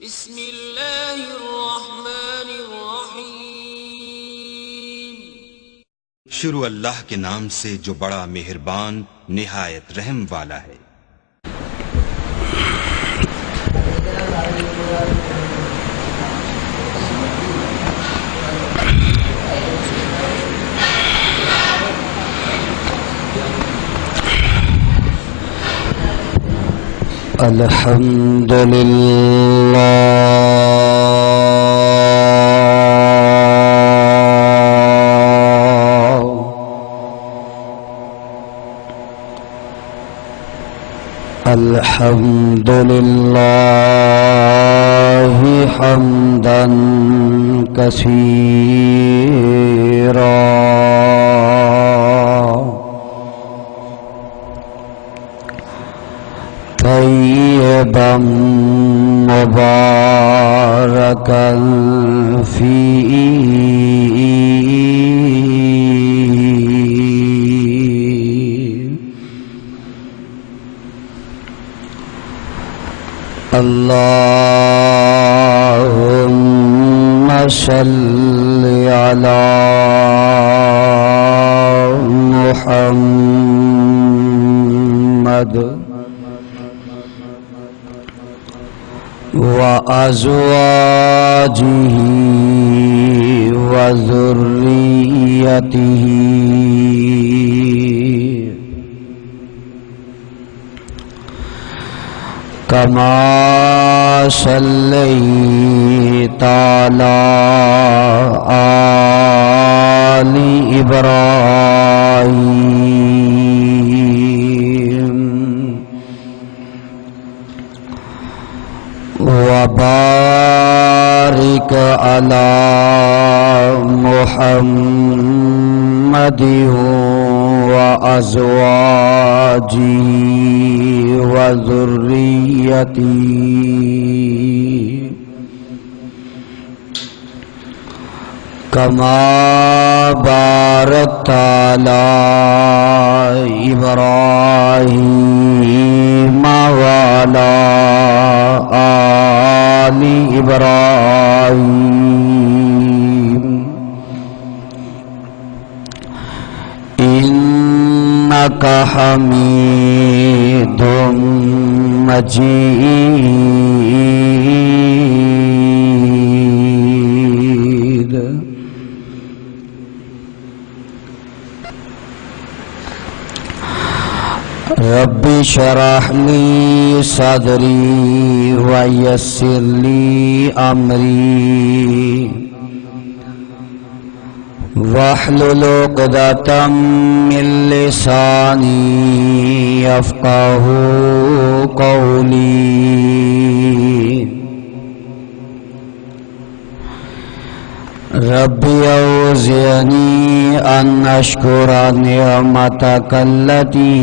بسم اللہ الرحمن الرحیم۔ شروع اللہ کے نام سے جو بڑا مہربان نہایت رحم والا ہے۔ الحمد للہ الحمد للہ حمدا کثیرا طیبا مبارکا فیہ۔ اللہم صل علی محمد وَأَزْوَاجِهِ وَذُرِّيَّتِهِ كَمَا صَلَّيْتَ عَلَى آلِ إِبْرَاهِيمَ وبارك على محمد وأزواجه وذريته كما باركت على إبراهيم وعلى آل إبراهيم إنك حميد مجيد۔ رب اشرح لي صدري ويسر لي أمري واحلل عقدة من لساني يفقهوا قولي۔ رب أوزعني أن أشكر نعمتك التي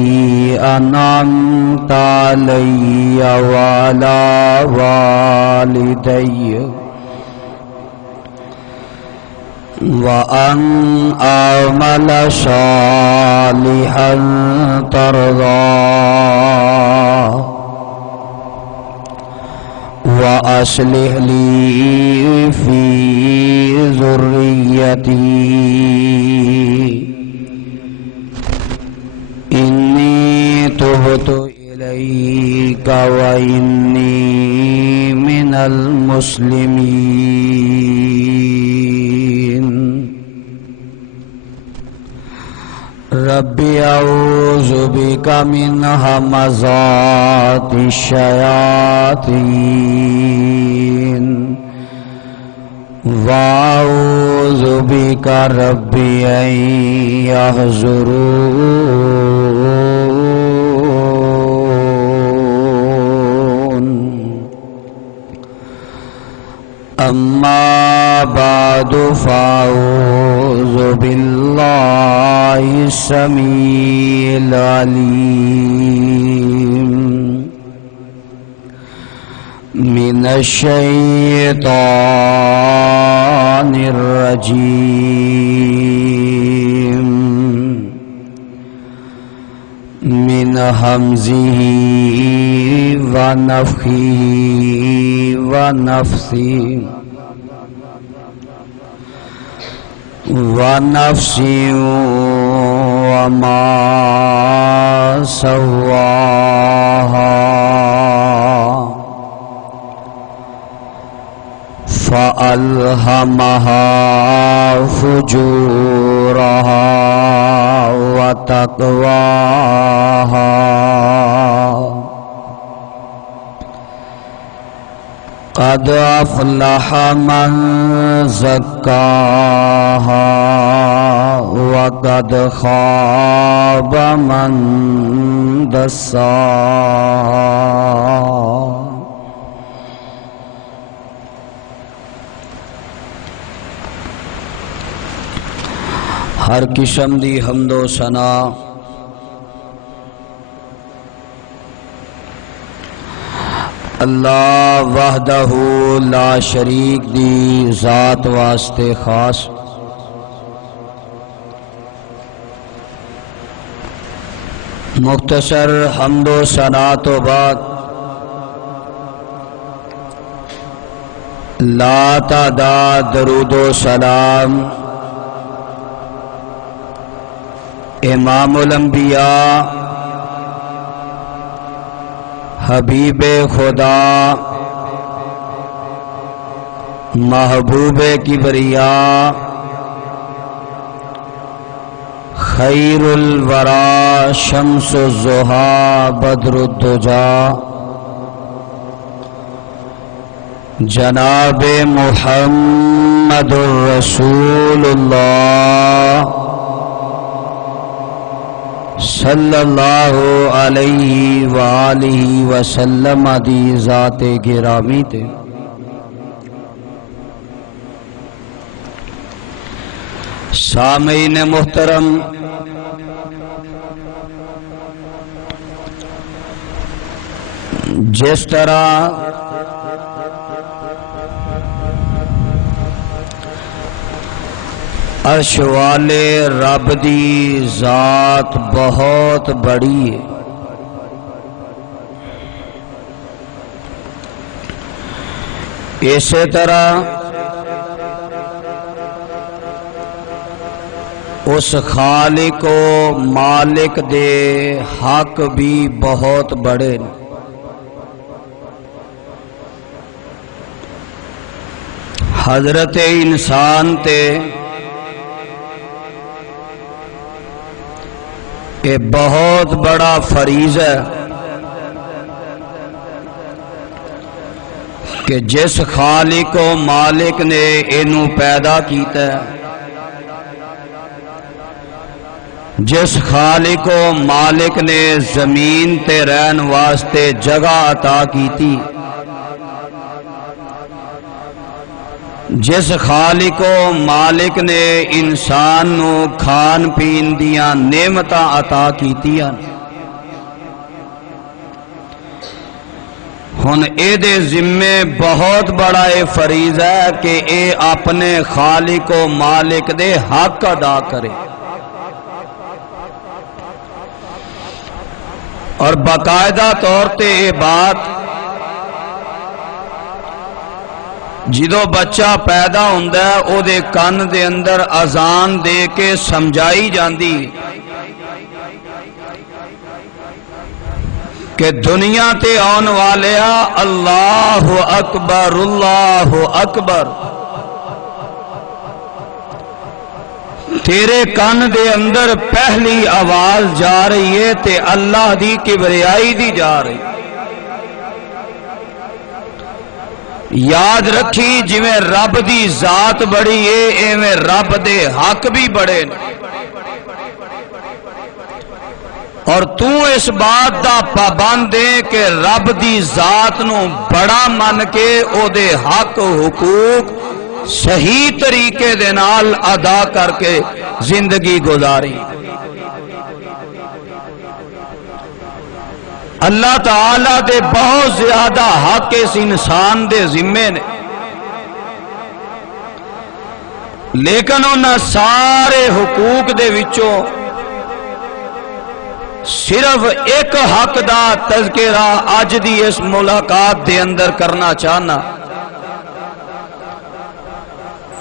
أنعمت علي وعلى والدي وأن أعمل صالحا ترضاه وأصلح لي في ذريتي إني تبت إليك وإني من المسلمين۔ رب أعوذ بك من همزات الشياطين وأعوذ بك رب أن يحضرون۔ أما بعد فأعوذ بالله السميع العليم من الشيطان الرجيم من من همزه ونفخه ونفثه ونفس وما سواها فألهمها فجورها وتقواها قد أفلح من زكاها وقد خاب من دساها ہر قسم دی حمد و ثنا اللہ وحدہ لا شریک دی ذات واسطے خاص مختصر حمد و ثنا تو بعد لا تعداد درود و سلام امام الانبیاء حبیب خدا محبوب کبریا خیر الورا شمس الضحا بدر الدجا جناب محمد الرسول اللہ صلی اللہ علیہ وآلہ وسلم دی ذات گرامی تے سامعین محترم جس طرح عرش والے رب دی ذات بہت بڑی ہے، اسی طرح اس خالق و مالک دے حق بھی بہت بڑے، حضرت انسان تے یہ بہت بڑا فریض ہے کہ جس خالق و مالک نے اینوں پیدا کیتا ہے، جس خالق و مالک نے زمین تے رہن واسطے جگہ عطا کیتی، جس خالق و مالک نے انسان نو کھان پین دیاں نعمتاں عطا کیتیاں، ہن اے دے ذمے بہت بڑا اے فریضہ ہے کہ اے اپنے خالق و مالک دے حق ادا کرے، اور باقاعدہ طور تے اے بات جدو بچہ پیدا ہوندا ہے او دے کان دے اندر اذان دے کے سمجھائی جاندی کہ دنیا تے آن والیا اللہ اکبر اللہ اکبر، تیرے کان دے اندر پہلی آواز جا رہی ہے تے اللہ دی کبریائی دی جا رہی، یاد رکھی جویں رب دی ذات بڑی ہے ایویں رب دے حق بھی بڑے، اور تو اس بات دا پابند ہے کہ رب دی ذات نو بڑا من کے او دے حق حقوق صحیح طریقے دے نال ادا کر کے زندگی گزاری۔ اللہ تعالیٰ دے بہت زیادہ حق اس انسان دے ذمے نے، لیکن انہاں سارے حقوق دے وچوں صرف ایک حق دا تذکرہ اج دی اس ملاقات دے اندر کرنا چاہنا،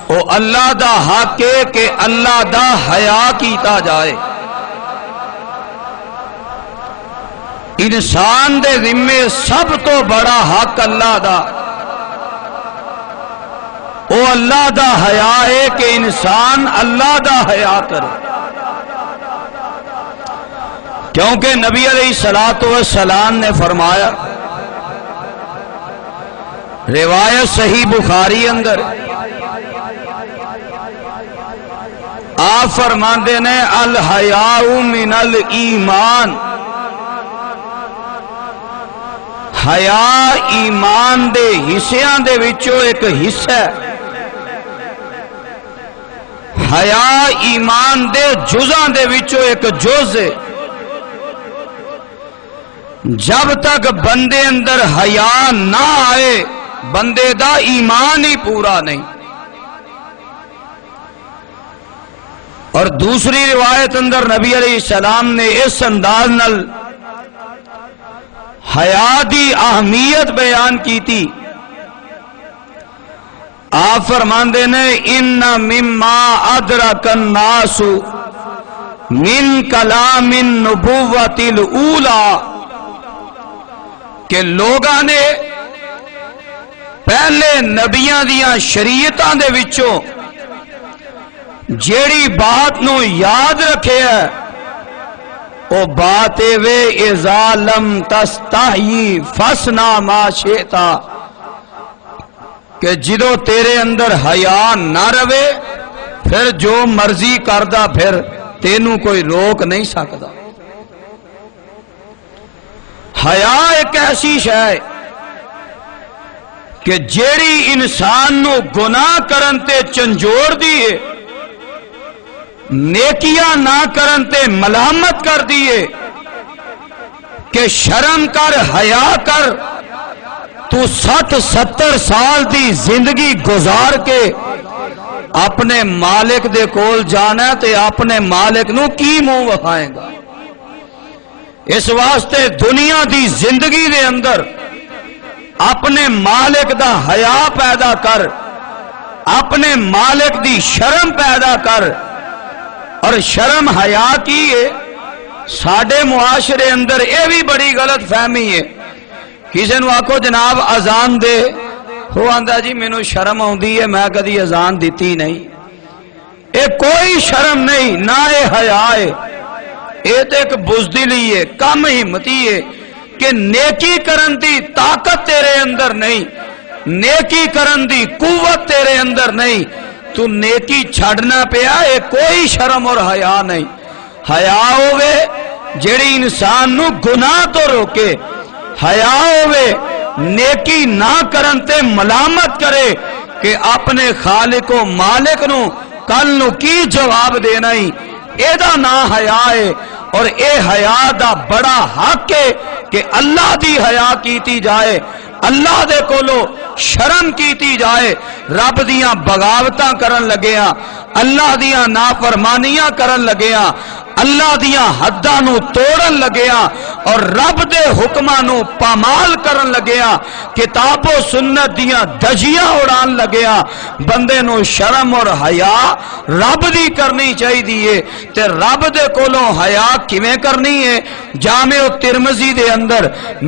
او اللہ دا حق ہے کہ اللہ دا حیا کیتا جائے۔ انسان دے ذمے سب تو بڑا حق اللہ دا، او اللہ دا حیا ہے کہ انسان اللہ دا حیا کرے، کیونکہ نبی علیہ السلام نے فرمایا، روایت صحیح بخاری اندر، آپ فرماندے نے الحیاء من الایمان، حیا ایمان دے حصیاں دے وچوں ایک حصہ ہے، حیا ایمان دے جزاں دے وچوں ایک جز ہے۔ جب تک بندے اندر حیا نہ آئے بندے دا ایمان ہی پورا نہیں۔ اور دوسری روایت اندر نبی علیہ السلام نے اس انداز نال حیا دی اہمیت بیان کی تھی، آپ فرماندے نے ان مما ادرک الناس من کلام النبوۃ الاولی، کہ لوگاں نے پہلے نبیاں دیاں شریعتاں دے وچوں جیڑی بات نو یاد رکھے ہے او بات وے اذا لم تستحی فصنع ما شئتا، کہ جدو تیرے اندر حیا نہ رہے پھر جو مرضی کردہ پھر تینوں کوئی روک نہیں سکتا۔ حیا ایک ایسی شے کہ جیڑی انسان نو گناہ کرن تے چنجوڑ دیئے، نیکیاں نہ کرن تے ملامت کر دیئے، کہ شرم کر حیا کر، تو 60-70 سال دی زندگی گزار کے اپنے مالک دے کول جانا تے اپنے مالک نو کی منہ وکھائیں گا؟ اس واسطے دنیا دی زندگی دے اندر اپنے مالک دا حیا پیدا کر، اپنے مالک دی شرم پیدا کر۔ اور شرم حیا کی ہے ساڈے معاشرے اندر یہ بھی بڑی غلط فہمی ہے، کسی نو آکھو جناب اذان دے، وہ آندا جی مینوں شرم آندی ہے میں کدی اذان دیتی نہیں۔ اے کوئی شرم نہیں، نہ اے حیا ہے، اے تے ایک بزدلی ہے، کم ہمتی ہے کہ نیکی کرن دی طاقت تیرے اندر نہیں، نیکی کرن دی قوت تیرے اندر نہیں، تو نیکی چھڑنا پیا، اے کوئی شرم اور حیا نہیں۔ حیا ہوئے جیڑی انسان نو گناہ تو روکے، حیا ہوئے نیکی نہ کرن تے ملامت کرے کہ اپنے خالق و مالک نو کل نو کی جواب دینا ہی، اے دا نا حیا ہے۔ اور اے حیا دا بڑا حق ہے کہ اللہ دی حیا کیتی جائے، اللہ دے کولو شرم کیتی جائے۔ رب دیاں بغاوتاں کرن لگیاں، اللہ دیاں نافرمانیاں کرن لگیاں، اللہ دیاں حداں نو توڑن لگیاں، اور رب دے حکماں نو پامال کرن لگیاں، کتاب و سنت دیاں دجیاں اڑان لگیاں۔ بندے نو شرم اور حیا رب دی کرنی چاہی دیئے، تے رب دے کولوں حیا کیویں کرنی ہے؟ جامع ترمذی دے اندر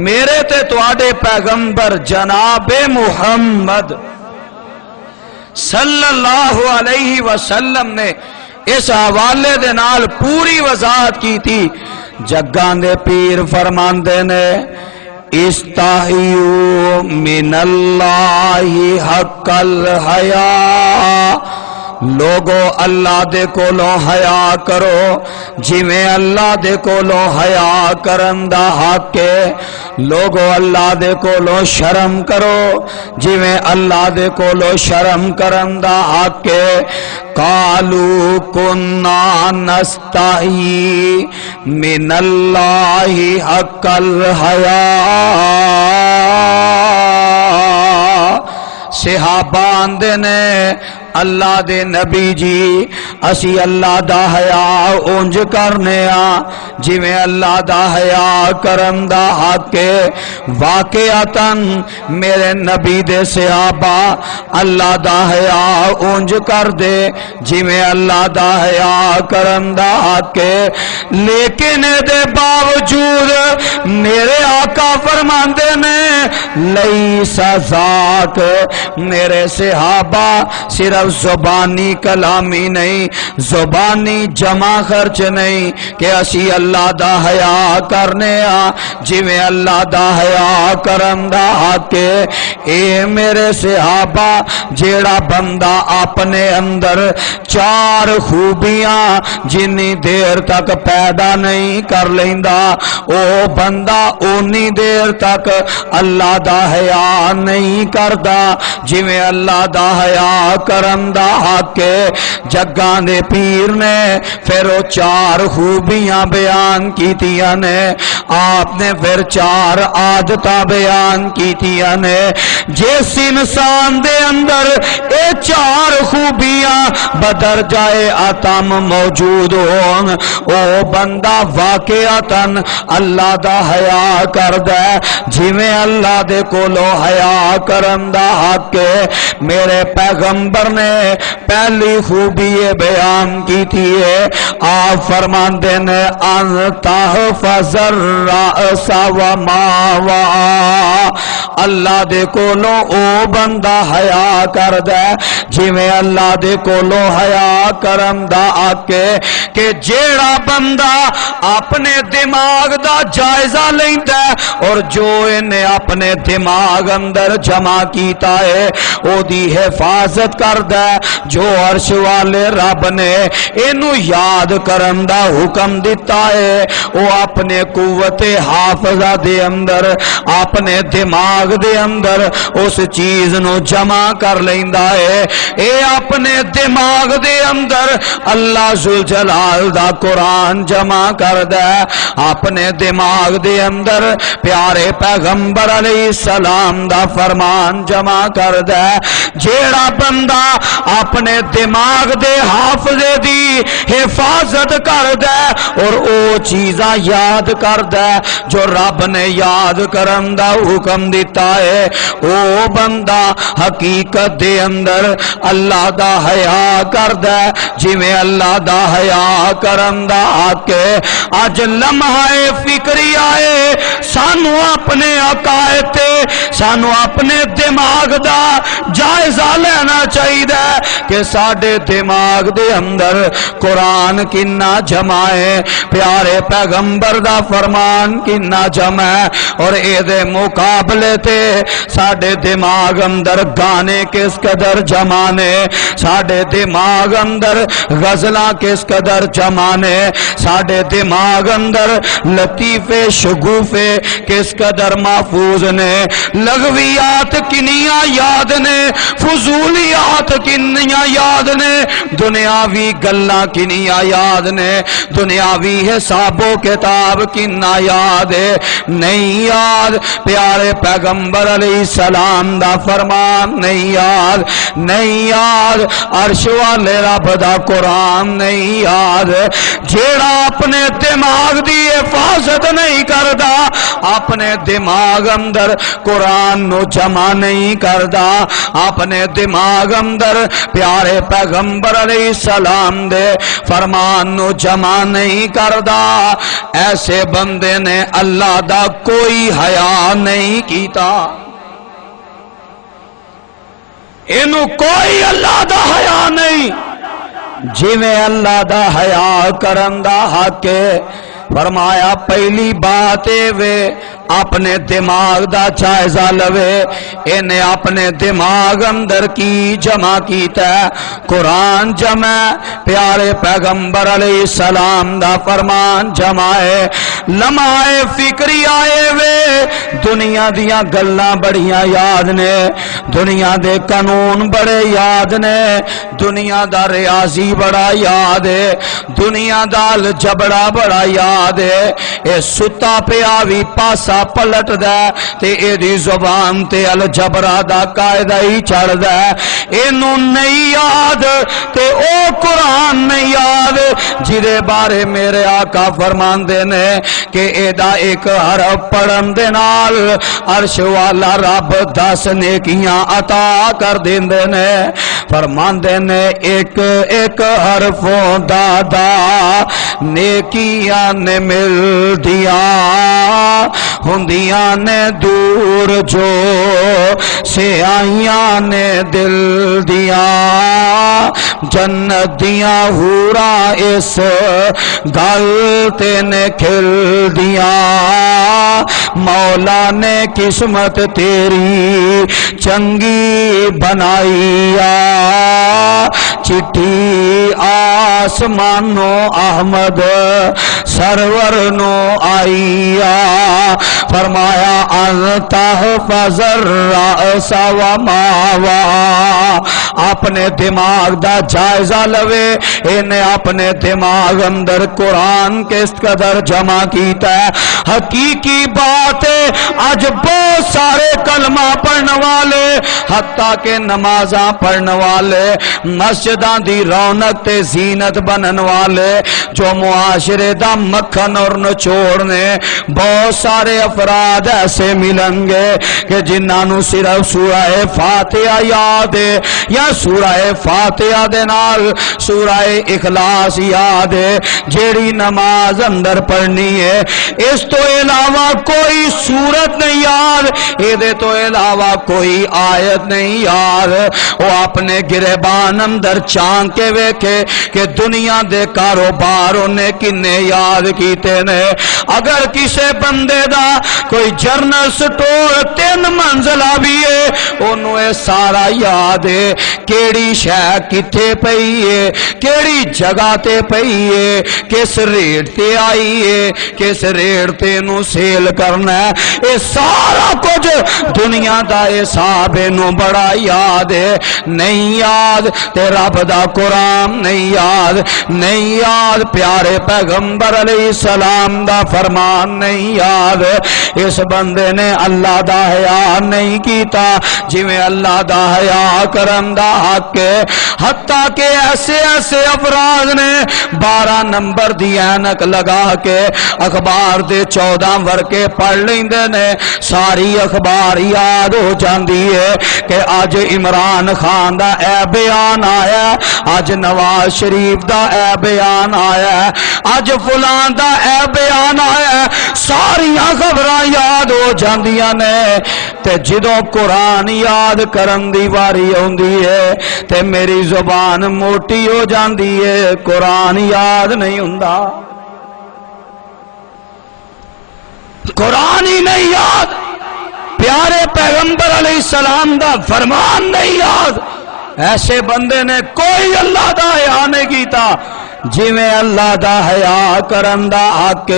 میرے تے تواڈے پیغمبر جناب محمد صلی اللہ علیہ وسلم نے اس حوالے دے نال پوری وضاحت کی تھی۔ جگان دے پیر فرماندے نے استحیوا من اللہ حق الحیا، لوگو اللہ دے کولوں حیا کرو جویں اللہ دے کولوں حیا کرن دا حق ہے، لوگو اللہ دے کولوں شرم کرو جویں اللہ دے کولوں شرم کرن دا حق ہے۔ قالوا كنا نستحی من اللہ حق الحیا، صحابہ آندے نے اللہ دے نبی جی اسی اللہ دا حیا اونج کرنے جویں اللہ دا حیا کرن دا حق ہے۔ واقعتاً میرے نبی دے صحابہ اللہ دا حیا اونج کر دے جویں اللہ دا حیا کرن دا حق ہے، لیکن دے باوجود میرے آقا فرماندے نے لیسا ذاک، میرے صحابہ صرف زبانی کلامی نہیں، زبانی جمع خرچ نہیں کہ اسی اللہ دا حیا کرنے جویں اللہ دا حیا کرن دا حق ہے۔ اے میرے صحابہ جیڑا بندہ اپنے اندر چار خوبیاں جنی دیر تک پیدا نہیں کر لیندا، او بندہ اونی دیر تک اللہ دا حیا نہیں کردا جویں اللہ دا حیا کرن دا حق ہے۔ جگاں دے پیر نے پھر وہ چار خوبیاں بیان کیتیاں نے، آپ نے پھر چار عادتاں بیان کیتیاں نے۔ جس انسان دے اندر اے چار خوبیاں بدر جائے آتم موجود ہون، او بندہ واقعتاً اللہ دا حیا کردا ہے جویں اللہ دے کولو حیا کرن دا حق ہے۔ میرے پیغمبر نے پہلی خوبی یہ بیان کی تھی ہے، آپ فرماندے نے ان تحفظ الرأس وما وعى، اللہ دے کولو او بندہ حیا کردا ہے جویں اللہ دے کولو حیا کرن دا حق ہے کہ جیڑا بندہ اپنے دماغ دا جائزہ لیندا ہے اور جو انہیں اپنے دماغ اندر جمع کیتا ہے او دی حفاظت کردا ہے، جو عرش والے رب نے اینو یاد کرن دا حکم دیتا ہے، او اپنے قوت حافظہ دے اندر اپنے دماغ دے اندر اس چیز نو جمع کر لیندا ہے۔ اے اپنے دماغ دے اندر اللہ ذوالجلال دا قرآن جمع کردا ہے، اپنے دماغ دے اندر پیارے پیغمبر علیہ السلام دا فرمان جمع کردا ہے۔ جیڑا بندہ اپنے دماغ دے حافظے دی حفاظت کردا ہے اور او چیزاں یاد کردا ہے جو رب نے یاد کرن دا حکم دیتا ہے، او بندہ حقیقت دے اندر اللہ دا حیا کردا ہے جویں اللہ دا حیا کرن دا حق ہے۔ اج لمحہ فکری آئے سانو اپنے عقائد تے سانو اپنے دماغ دا جائزہ لینا چاہیے کہ ساڈے دماغ دے اندر قرآن کنا جمع ہے، پیارے پیغمبر دا فرمان کنا جمع ہے، اور اے دے مقابلے تے ساڈے دماغ اندر گانے کس قدر جمع نے، ساڈے دماغ اندر غزلاں کس قدر جمع نے، ساڈے دماغ اندر لطیفے شگوفے کس قدر محفوظ نے، لغویات کنیاں یاد نے، فضولیات کنیاں یاد نے، دنیاوی گلاں کنیاں یاد نے، دنیاوی حساب و کتاب کنا یاد ہے، نہیں یاد پیارے پیغمبر علیہ السلام دا فرمان نہیں یاد، نہیں یاد عرش والے رب دا قرآن نہیں یاد۔ جیڑا اپنے دماغ دی حفاظت نہیں کردا، اپنے دماغ اندر قرآن نو جمع نہیں کردا، اپنے دماغ اندر پیارے پیغمبر علیہ السلام دے فرمان نو جمع نہیں کردا، ایسے بندے نے اللہ دا کوئی حیا نہیں کیتا، اینو کوئی اللہ دا حیا نہیں جویں اللہ دا حیا کرن دا حق ہے۔ فرمایا پہلی بات وے اپنے دماغ دا جائزہ لوے، انہیں اپنے دماغ اندر کی جمع کیتا ہے، قرآن جمع، پیارے پیغمبر علیہ السلام دا فرمان جمع ہے۔ لمحہ فکری آئے وے دنیا دیا گلاں بڑیاں یاد نے، دنیا دے قانون بڑے یاد نے، دنیا دا ریاضی بڑا یاد ہے، دنیا دا الجبڑا بڑا یاد ہے، اے ستا پیا بھی پاسا پاسا پلٹدا تے اے دی زبان تے الجبرا دا قاعدہ ہی چڑھدا اینوں نہیں یاد تے او قرآن نہیں یاد جدے بارے میرے آقا فرماندے نے کہ اے دا ایک حرف پڑھن دے نال عرش والا رب 10 نیکیاں عطا کر دیندے نے فرماندے نے ایک ایک حرفوں دادا نیکیاں نے مل دیا ہندیاں نے دور جو سیاہیاں نے دل دیا جنت دیاں حورا اس گلتے نے کھل دیا مولا نے قسمت تیری چنگی بنائی چٹھی آسمانو احمد سرور نو آئی فرمایا انتا فضر رأس و ماوا اپنے دماغ دا جائزہ لوے انہیں اپنے دماغ اندر قرآن کس قدر جمع کیتا ہے حقیقی بات ہے آج بہت سارے کلمہ پڑھنے والے حتیٰ کہ نمازاں پڑھنے والے مسجداں دی رونق تے زینت بنن والے جو معاشرے دا مکھن اور نچوڑ نے بہت سارے افراد ایسے ملیں گے کہ جنہاں نو صرف سورہ فاتحہ یاد ہے یا سورہ فاتحہ دے نال سورہ اخلاص یاد ہے جیڑی نماز اندر پڑھنی ہے اس تو علاوہ کوئی سورت نہیں یاد ایدے تو علاوہ کوئی آیت نہیں یاد وہ اپنے گریبان اندر چانک کے ویکھے کہ دنیا دے کاروبار انہیں کنے یاد کیتے نے اگر کسے بندے دا کوئی جرنل سٹور 3 منزلہ بھی ہے انہوں اے سارا یاد ہے کیڑی شے کتے پئی ہے کیڑی جگہ تے پئی ہے کس ریٹ تے آئی ہے کس ریٹ تے نو سیل کرنا ہے اے سارا کچھ دنیا دا حساب نو بڑا یاد ہے نہیں یاد تے رب دا قرآن نہیں یاد نہیں یاد پیارے پیغمبر علیہ السلام دا فرمان نہیں یاد اس بندے نے اللہ دا حیا نہیں کیتا جویں اللہ دا حیا کرن دا حق ہے حتیٰ کہ ایسے ایسے افراد نے 12 نمبر دی اینک لگا کے اخبار دے 14 ورقے پڑھ لیندے نے ساری اخبار یاد ہو جاندی ہے کہ آج عمران خان دا اے بیان آیا آج نواز شریف دا اے بیان آیا آج فلان دا اے بیان آیا ساری خبراں یاد ہو جاندیاں نے تے جدوں قرآن یاد کرن دی واری ہوندی ہے تے میری زبان موٹی ہو جاندی ہے قرآن یاد نہیں ہوندا قرآن ہی نہیں یاد پیارے پیغمبر علیہ السلام دا فرمان نہیں یاد ایسے بندے نے کوئی اللہ دا حیا نہیں کیتا جویں اللہ دا حیا کرن دا حق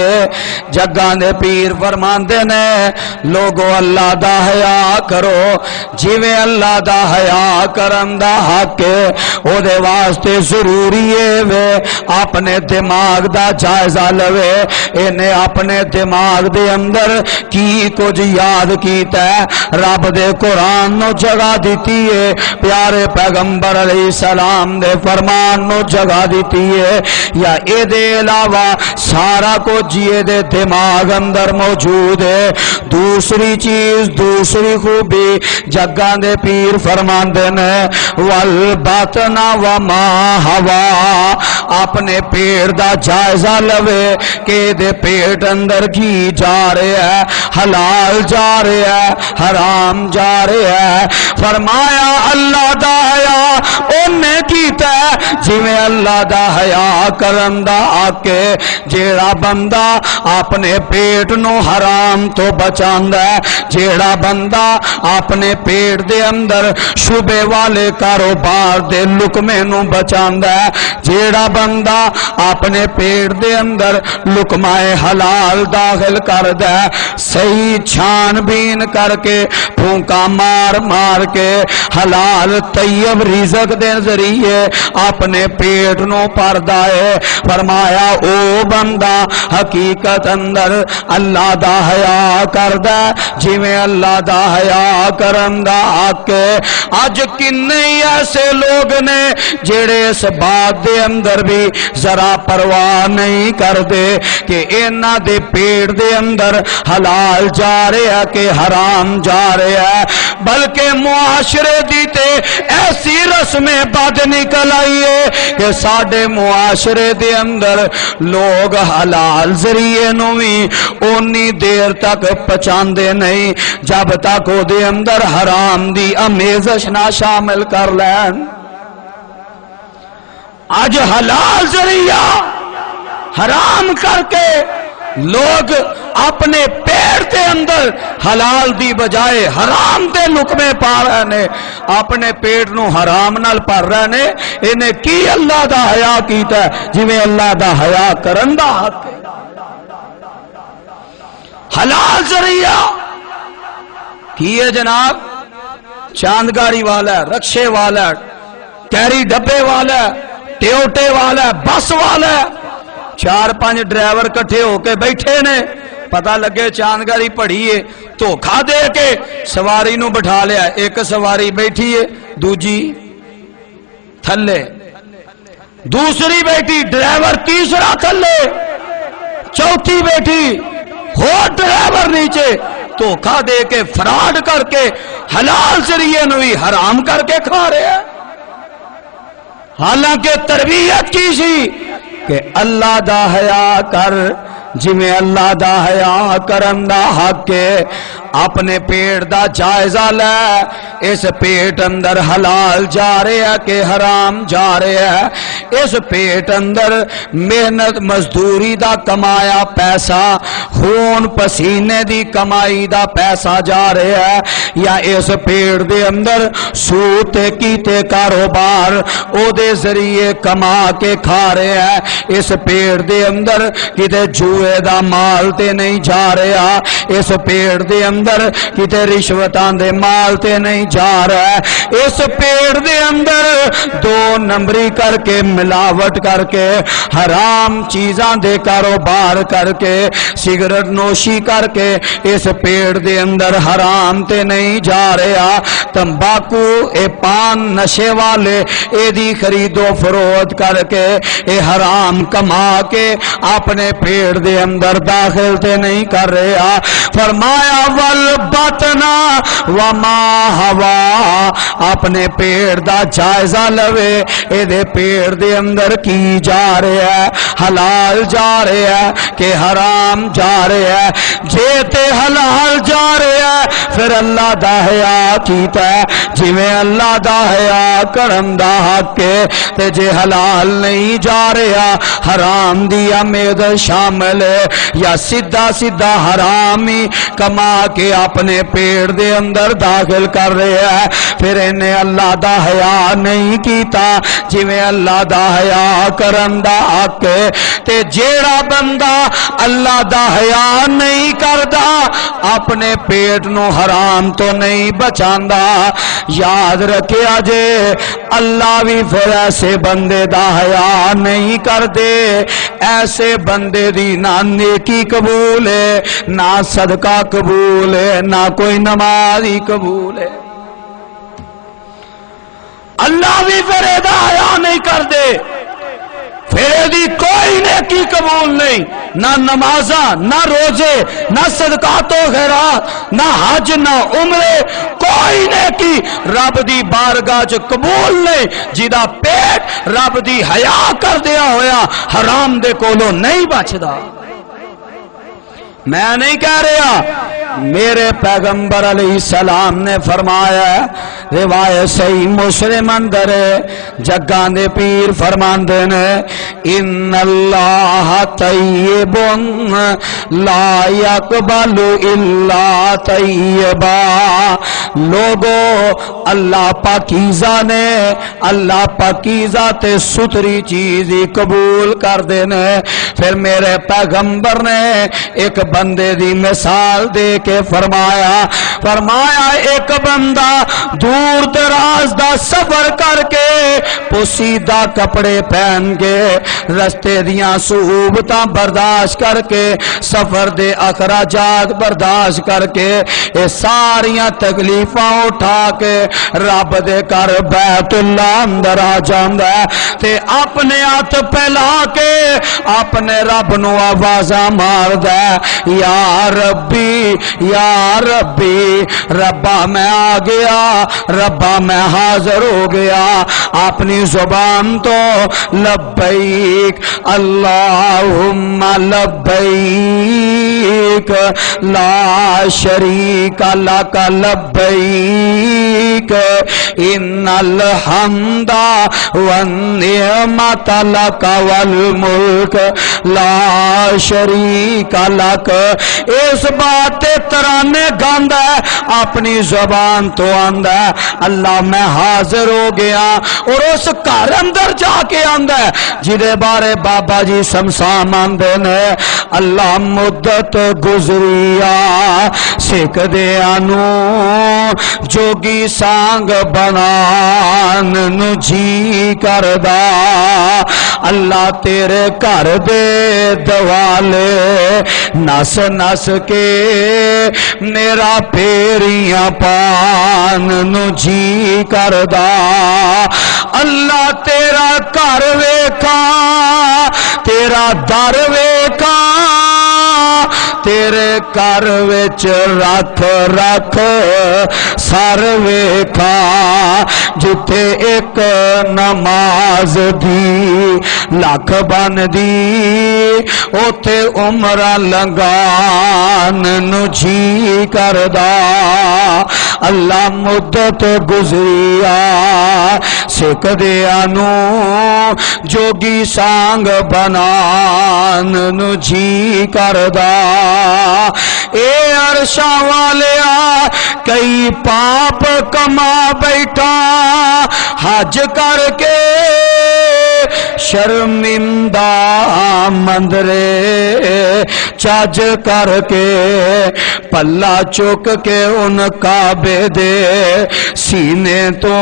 جگاں دے پیر فرماندے نے لوگو اللہ دا حیا کرو جویں اللہ دا حیا کرن دا حق او دے واسطے ضروری ہے وے اپنے دماغ دا جائزہ لوے انہیں اپنے دماغ دے اندر کی کچھ یاد کیتا ہے رب دے قرآن نو جگہ دیتی ہے پیارے پیغمبر علیہ السلام دے فرمان نو جگہ دیتی ہے یا اے دے علاوہ سارا کو جیے دے دماغ اندر موجود ہے دوسری چیز دوسری خوبی جگاں دے پیر فرماندے نے والباطن وما ہوا اپنے پیٹ دا جائزہ لوے کہ دے پیٹ اندر کی جا رہے ہے حلال جا رہے ہے حرام جا رہے ہے فرمایا اللہ دا حیا انہیں کیتا ہے جویں اللہ دا حیا کرن دا آکے جیڑا بندہ اپنے پیٹ نو حرام تو بچاندا ہے جیڑا بندہ اپنے پیٹ دے اندر شبے والے کاروبار دے لقمے نو بچاندا ہے جیڑا بندہ اپنے پیٹ دے اندر لقمائے حلال داخل کردا ہے صحیح چھان بین کر کے پھونکا مار مار کے حلال طیب رزق دے ذریعے اپنے پیٹ نو پردا ہے. فرمایا او بندہ حقیقت اندر اللہ دا حیا کردا جویں اللہ دا حیا کرن دا حق ہے. اج کنے ایسے لوگ نے جڑے اس بات دے اندر بھی ذرا پرواہ نہیں کردے کہ انہاں دے پیٹ دے اندر حلال جا رہا کہ حرام جا رہا ہے، بلکہ معاشرے دی تے ایسی رسم بد نکل آئی ہے کہ ساڈے معاشرے دے اندر لوگ حلال ذریعے نو بھی اونی دیر تک پچاندے نہیں جب تک او دے اندر حرام دی امیزش نہ شامل کر لین. اج حلال ذریعہ حرام کر کے لوگ اپنے پیٹ دے اندر حلال دی بجائے حرام دے لقمے پا رہے نے، اپنے پیٹ نو حرام نال پر رہے نے. انہیں کی اللہ دا حیا کیتا ہے جویں اللہ دا حیا کرن دا حق ہے. حلال ذریعہ کی ہے جناب؟ چاندگاری والا ہے، رکشے والا ہے، کیری ڈبے والا ہے، ٹیوٹے والا ہے، بس والا ہے. 4-5 ڈرائیور کٹھے ہو کے بیٹھے نے، پتہ لگے چاندگاری پڑھی ہے دھوکھا دے کے سواری نو بٹھا لیا. ایک سواری بیٹھی ہے، دوجی تھلے، دوسری بیٹھی، ڈرائیور تیسرا تھلے، چوتھی بیٹھی، اور ڈرائیور نیچے. دھوکھا دے کے فراڈ کر کے حلال ذریعے نو ہی حرام کر کے کھا رہے ہیں. حالانکہ تربیت کی سی کہ اللہ دا حیا کر جویں اللہ دا حیا کرن دا حق ہے. اپنے پیٹ دا جائزہ لے، اس پیٹ اندر حلال جا رہے ہے کہ حرام جا رہے ہے. اس پیٹ اندر محنت مزدوری دا کمایا پیسہ، خون پسینے دی کمائی دا پیسہ جا رہے ہے، یا اس پیٹ دے اندر سود تے کیتے کاروبار او دے ذریعے کما کے کھا رہے ہے. اس پیٹ دے اندر کتے جوئے دا مال تے نہیں جا رہا، اس پیٹ دے اندر کتے رشوتاں دے مال تے نہیں جا رہا ہے. اس پیٹ دے اندر 2 نمبری کر کے ملاوٹ کر کے حرام چیزاں دے کاروبار کر کے سگریٹ نوشی کر کے اس پیٹ دے اندر حرام تے نہیں جا رہا. تمباکو اے پان نشے والے اے دی خرید و فروخت کر کے اے حرام کما کے اپنے پیٹ دے اندر داخل تے نہیں کر رہا. فرمایا والبطنا وما ہوا، اپنے پیٹ دا جائزہ لوے اے دے پیٹ دے اندر کی جا رہا ہے، حلال جا رہا ہے کہ حرام جا رہا ہے. جے تے حلال جا رہا ہے پھر اللہ دا حیا کیتا ہے جویں اللہ دا حیا کرن دا حق ہے. تے جے حلال نہیں جا رہا حرام دی امید شامل ہے، یا سیدھا سیدھا حرامی کما کے اپنے پیٹ دے اندر داخل کر رہے ہیں، پھر انہیں اللہ دا حیا نہیں کیتا جویں اللہ دا حیا کرن دا حق ہے. تے جیڑا بندہ اللہ دا حیا نہیں کردا اپنے پیٹ نو حرام تو نہیں بچاندا، یاد رکھیا جے اللہ بھی پھر ایسے بندے دا حیا نہیں کر دے. ایسے بندے دی نہ نیکی قبول ہے، نہ صدقہ قبول ہے، نہ کوئی نماز ہی قبول ہے. اللہ بھی پھر دا حیا نہیں کر دے، پھر دی کوئی نیکی قبول نہیں، نہ نمازاں، نہ روزے، نہ صدقات و خیرات، نہ حج، نہ عمرے، کوئی نیکی رب دی بارگاہ چ قبول نہیں جدا پیٹ رب دی حیا کر دیا ہویا حرام دے کولوں نہیں بچدا. میں نہیں کہہ رہا، میرے پیغمبر علیہ السلام نے فرمایا، روایت صحیح مسلم اندر جگاں دے پیر فرماندے نے، ان اللہ طیب لا یقبل الا طیبا. لوگو اللہ پاکیزہ نے، اللہ پاکیزہ تے ستری چیز ہی قبول کر دینے. پھر میرے پیغمبر نے ایک بندے دی مثال دے کے فرمایا ایک بندہ دور دراز دا سفر کر کے پوسیدہ کپڑے پہن کے رستے دیاں صعوبتاں برداشت کر کے سفر دے اخراجات برداشت کر کے اے ساریاں تکلیفاں اٹھا کے رب دے گھر بیت اللہ اندر آ جاندا ہے تے اپنے ہاتھ پھیلا کے اپنے رب نو آوازاں ماردا ہے یا ربی ربا میں آ گیا ربا میں حاضر ہو گیا اپنی زبان تو لبیک اللہم لبیک لا شریک لک لبیک ان الحمد والنعمت لک والملک لا شریک لک اس بات ترانے گاندہ ہے اپنی زبان تو آندہ ہے اللہ میں حاضر ہو گیا اور اس گھر اندر جا کے آندہ ہے جدے بارے بابا جی سمسام آندے نے اللہ مدت گزریا سکھ دے آنو جوگی سانگ بنان نو جی کردہ اللہ تیرے کر دے دوالے نس نس کے میرا پیریاں پان نو جی کردہ اللہ تیرا کر ویکھا تیرا در ویکھا تیرے کر وچ رکھ رکھ سر ویکھا جتے ایک نماز دی لکھ بن دی اوتھے عمر لنگان نو جی کردہ اللہ مدت گزریا سکھ دیا نو جوگی سانگ بنان نو جی کردہ اے عرشا والیا کئی پاپ کما بیٹھا حج کر کے شرمندہ مندرے چاج کر کے پلہ چک کے ان کعبے دے سینے تو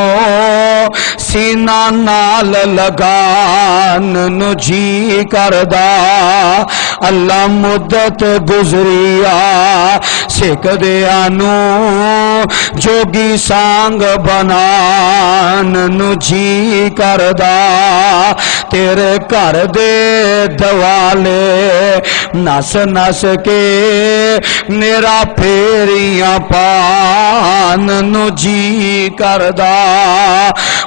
سینہ نال لگان نو جی کردہ اللہ مدت گزریا سکھ دیا نو جوگی سانگ بنان نو جی کردہ تیرے کر دے دوالے نس نس کے میرا پھیریاں پان نو جی کردہ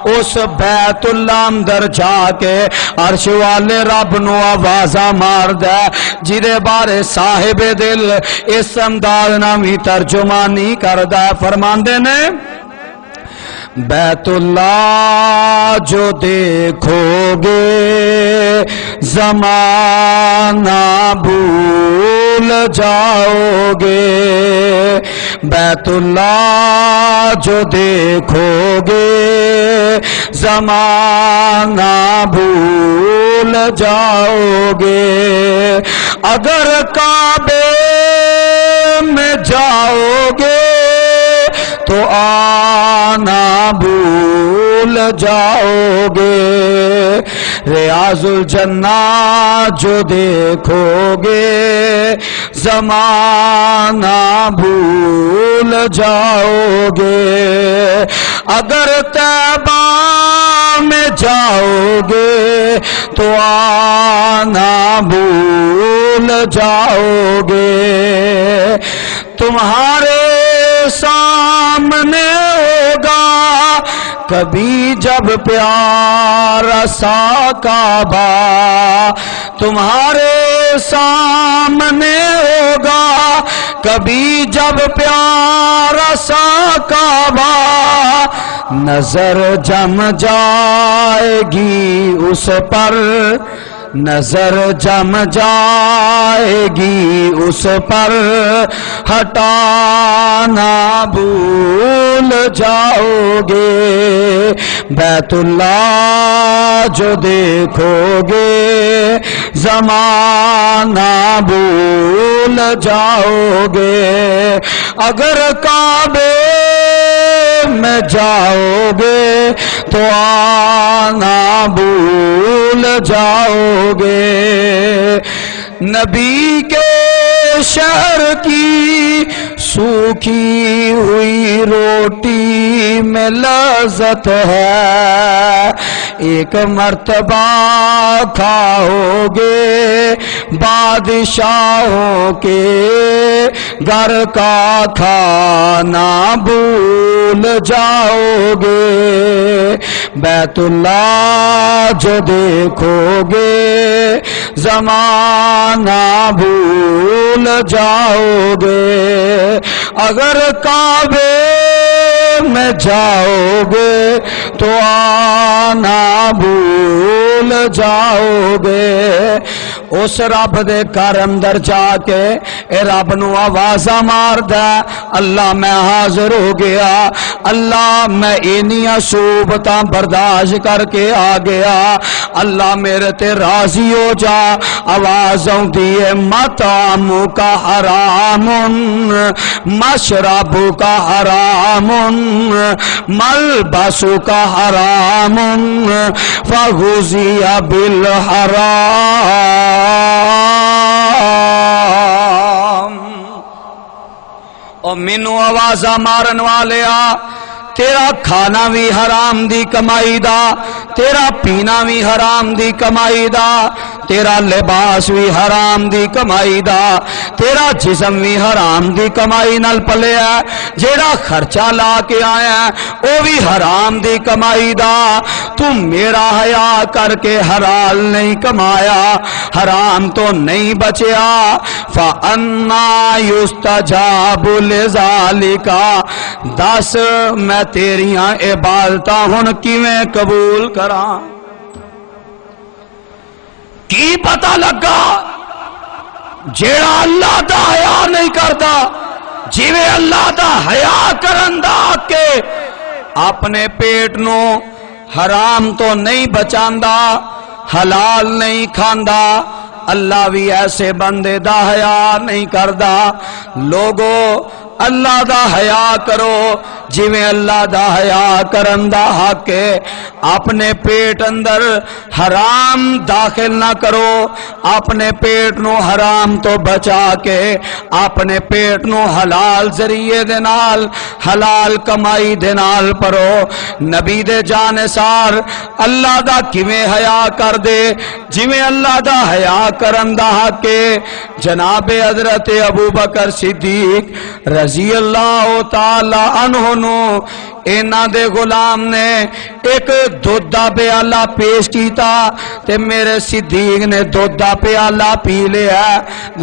اس بیت اللہ اندر جا کے عرش والے رب نو آوازاں مار دے جدے بارے صاحب دل اس انداز نامی ترجمانی کردہ فرماندے نے بیت اللہ جو دیکھو گے زمانہ بھول جاؤ گے بیت اللہ جو دیکھو گے زمانہ بھول جاؤ گے اگر کعبے میں جاؤ گے تو آنا بھول جاؤ گے ریاض الجنہ جو دیکھو گے زمانہ بھول جاؤ گے اگر طیبہ میں جاؤ گے تو آنا بھول جاؤ گے تمہارے سامنے ہوگا کبھی جب پیارا سا کعبہ تمہارے سامنے ہوگا کبھی جب پیارا سا کعبہ نظر جم جائے گی اس پر نظر جم جائے گی اس پر ہٹانا بھول جاؤ گے بیت اللہ جو دیکھو گے زمانہ بھول جاؤ گے اگر کعبے میں جاؤ گے تو آنا بھول جاؤ گے، نبی کے شہر کی سوکھی ہوئی روٹی میں لذت ہے، ایک مرتبہ کھاؤ گے بادشاہوں کے گھر کا کھانا بھول جاؤ گے، بیت اللہ جو دیکھو گے زمانہ بھول جاؤ گے، اگر کعبے میں جاؤ گے تو آنا بھول جاؤ گے۔ اس رب دے گھر اندر جا کے اے رب نو آوازاں مار دے، اللہ میں حاضر ہو گیا، اللہ میں اینیاں صوبتاں برداشت کر کے آ گیا، اللہ میرے تے راضی ہو جا۔ آواز آؤندی ہے مطعم کا حرام مشرب کا حرام ملبس کا حرام فغذی بالحرام، او مینو آوازاں مارن والیا تیرا کھانا بھی حرام دی کمائی دا، تیرا پینا بھی حرام دی کمائی دا، تیرا لباس بھی حرام دی کمائی دا، تیرا جسم بھی حرام دی کمائی نال پلے ہے، جیڑا خرچہ لا کے آیا ہے وہ بھی حرام دی کمائی دا، تم میرا حیا کر کے حلال نہیں کمایا، حرام تو نہیں بچیا، فَأَنَّا يُسْتَجَابُ لِذَالِكَ، دس میں تیریاں عبادتاں ہن کیویں قبول کراں؟ کی پتہ لگا جیڑا اللہ دا حیا نہیں کردا، جیویں اللہ دا حیا کرن دا کہ اپنے پیٹ نو حرام تو نہیں بچاندا، حلال نہیں کھاندا، اللہ بھی ایسے بندے دا حیا نہیں کردا۔ لوگو اللہ دا حیا کرو جویں اللہ دا حیا کرن دا حق ہے، اپنے پیٹ اندر حرام داخل نہ کرو، اپنے پیٹ نو حرام تو بچا کے اپنے پیٹ نو حلال ذریعے دے نال حلال کمائی دے نال پرو۔ نبی دے جانثار اللہ دا کیویں حیا کر دے جویں اللہ دا حیا کرن دا حق ہے۔ جناب حضرت ابو بکر صدیق رضی اللہ تعالی عنہ نو اینا دے غلام نے ایک دودھ دا پیالہ پیش کیتا تے میرے صدیق نے دودھ دا پیالہ پی لیا،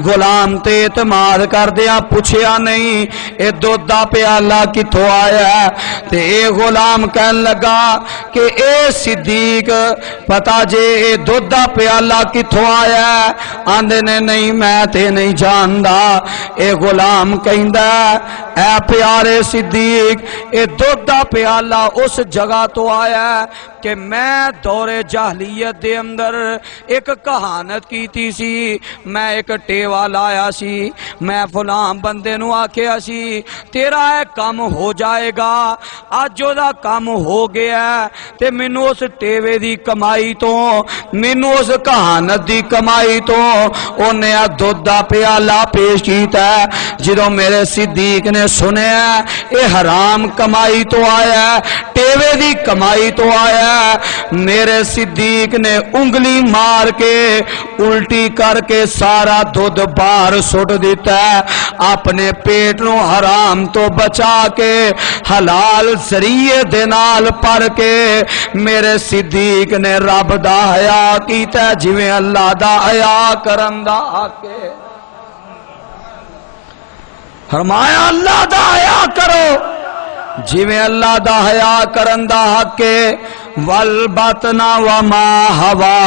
غلام تے اعتماد کر دیا، پوچھیا نہیں اے دودھ دا پیالہ کتھوں آیا ہے، تے اے غلام کہن لگا کہ اے صدیق پتا جے اے دودھ دا پیالہ کتھوں آیا ہے؟ آندے نے نہیں میں تے نہیں جاندا۔ اے غلام کہندا اے پیارے صدیق اے دودھ دا پیالہ اس جگہ تو آیا ہے کہ میں دور جاہلیت دے اندر ایک کہانت کیتی سی، میں ایک ٹیوا لایا سی، میں فلاں بندے نو آکھیا سی تیرا اے کام ہو جائے گا، آج جو دا کام ہو گیا ہے تے مینوں اس ٹیوے دی کمائی تو مینوں اس کہانت دی کمائی تو اونے دودھ دا پیالہ پیش کیتا ہے۔ جدوں میرے صدیق نے سنیا اے حرام کمائی تو آیا ہے، ٹیوے دی کمائی تو آیا ہے، میرے صدیق نے انگلی مار کے الٹی کر کے سارا دودھ باہر سٹ دیتا ہے، اپنے پیٹ نو حرام تو بچا کے حلال ذریعے دے نال پر کے میرے صدیق نے رب دا حیا کیتا ہے جویں اللہ دا حیا کرن دا حق ہے۔ فرمایا اللہ دا حیا کرو جویں اللہ دا حیا کرن دا حق ہے۔ والبطن وما ہوا،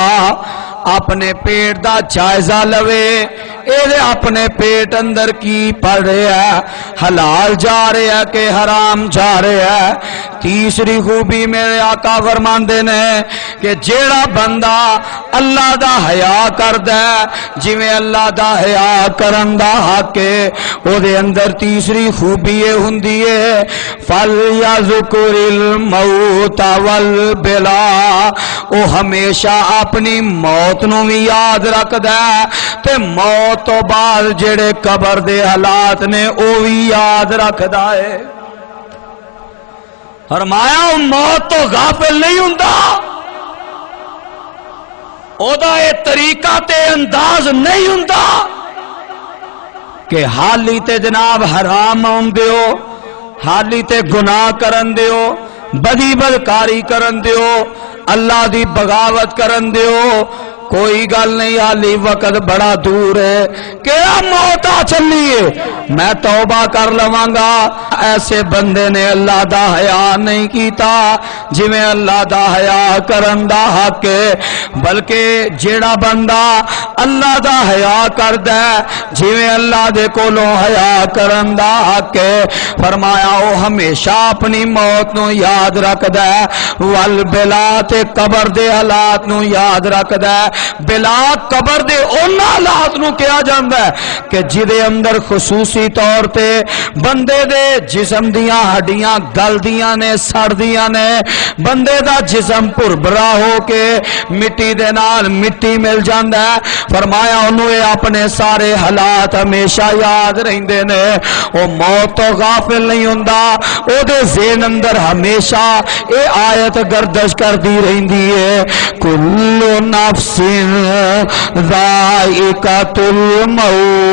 اپنے پیٹ دا جائزہ لوے، اے اپنے پیٹ اندر کی پڑ رہا ہے، حلال جا رہا ہے کہ حرام جا رہا ہے، تیسری خوبی میرے آقا فرماندے نے کہ جیڑا بندہ اللہ دا حیا کردا ہے جویں اللہ دا حیا کرن دا حق ہے او دے اندر تیسری خوبی یہ ہوندی ہے فَلْيَذْكُرِ الْمَوْتَ وَالْبِلَا او ہمیشہ اپنی موت نو بھی یاد رکھدا ہے تے موت تو بعد جڑے قبر دے حالات نے او بھی یاد رکھدا ہے فرمایا موت تو غافل نہیں ہوندا او دا اے طریقہ تے انداز نہیں ہوندا کہ حالی تے جناب حرام ہون دیو حالی تے گناہ کرن دیو بدی بدکاری کرن دیو اللہ دی بغاوت کرن دیو کوئی گل نہیں حالی وقت بڑا دور ہے کہ موت آ چلیے میں توبہ کر لواں گا ایسے بندے نے اللہ دا حیا نہیں کیتا جویں اللہ دا حیا کرن دا حق ہے بلکہ جیڑا بندہ اللہ دا حیا کردا ہے جویں اللہ دے کولوں حیا کرن دا حق ہے فرمایا او ہمیشہ اپنی موت نو یاد رکھدا ہے والبلا تے قبر دے حالات نو یاد رکھدا ہے بلا قبر دے اونا حالات نو کیا جاندا ہے کہ جدے اندر خصوصی طور تے بندے دے جسم دیاں ہڈیاں گل دیاں نے سڑ دیاں نے بندے دا جسم پربرا ہو کے مٹی دے نال مٹی مل جاندا ہے فرمایا انہوں اپنے سارے حالات ہمیشہ یاد رہندے نے او موت تو غافل نہیں ہوندا او دے ذہن اندر ہمیشہ اے آیت گردش کردی رہندی ہے کل نفس ذائقۃ الموت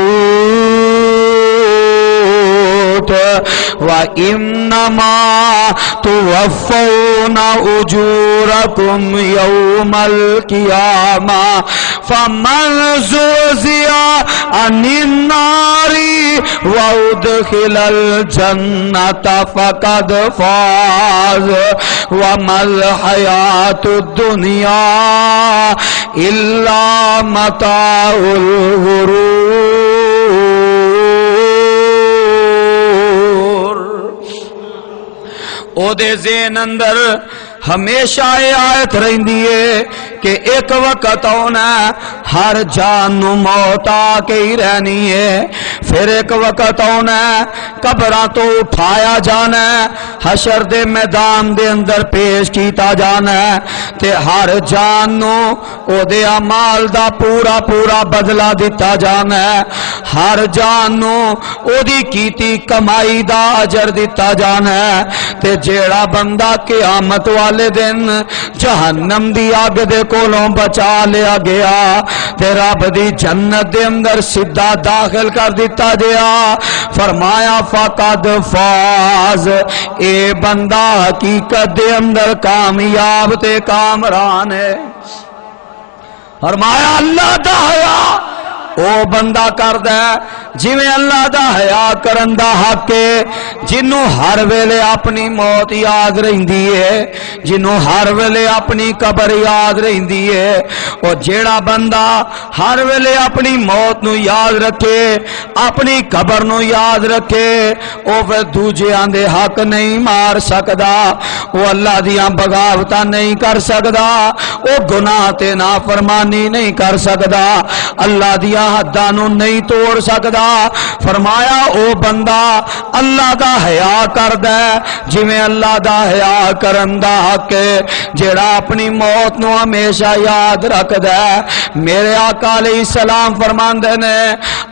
وَإِنَّمَا تُوَفَّوْنَ أُجُورَكُمْ يَوْمَ الْقِيَامَةِ فَمَنْ زُحْزِحَ عَنِ النَّارِ وَأُدْخِلَ الْجَنَّةَ فَقَدْ فَازَ وَمَا الْحَيَاةُ الدُّنْيَا إِلَّا مَتَاعُ الْغُرُورِ او دے ذہن اندر ہمیشہ یہ آیت رہندی ہے کہ ایک وقت ہونا ہر جان نو موت آ کے ہی رہنی ہے پھر ایک وقت ہونا قبراں تو اٹھایا جانا ہے حشر دے میدان دے اندر پیش کیتا جانا ہے تے ہر جان نو او دے اعمال دا پورا پورا بدلہ دیتا جانا ہے ہر جان نو او دی کیتی کمائی دا اجر دیتا جانا ہے تے جیڑا بندہ قیامت والے دن جہنم دی آگ دے کولوں بچا لیا گیا تے رب دی جنت دے اندر سیدھا داخل کر دیتا گیا فرمایا فقد فاز اے بندہ حقیقت دے اندر کامیاب تے کامران ہے فرمایا اللہ دا حیا او بندہ کردا ہے جویں اللہ دا حیا کرن دا حق ہے جنوں ہر ویلے اپنی موت یاد رہندی ہے جنوں ہر ویلے اپنی قبر یاد رہندی ہے او جیڑا بندہ ہر ویلے اپنی موت نو یاد رکھے اپنی قبر نو یاد رکھے او پھر دوجیاں دے حق نہیں مار سکدا او اللہ دیاں بغاوتاں نہیں کر سکدا او گناہ تے نافرمانی نہیں کر سکدا اللہ دیاں حداں نو نہیں توڑ سکدا فرمایا او بندہ اللہ دا حیا کردا ہے جویں اللہ دا حیا کرن دا حق ہے جیڑا اپنی موت نو ہمیشہ یاد رکھدا ہے میرے آقا علیہ السلام فرماندے نے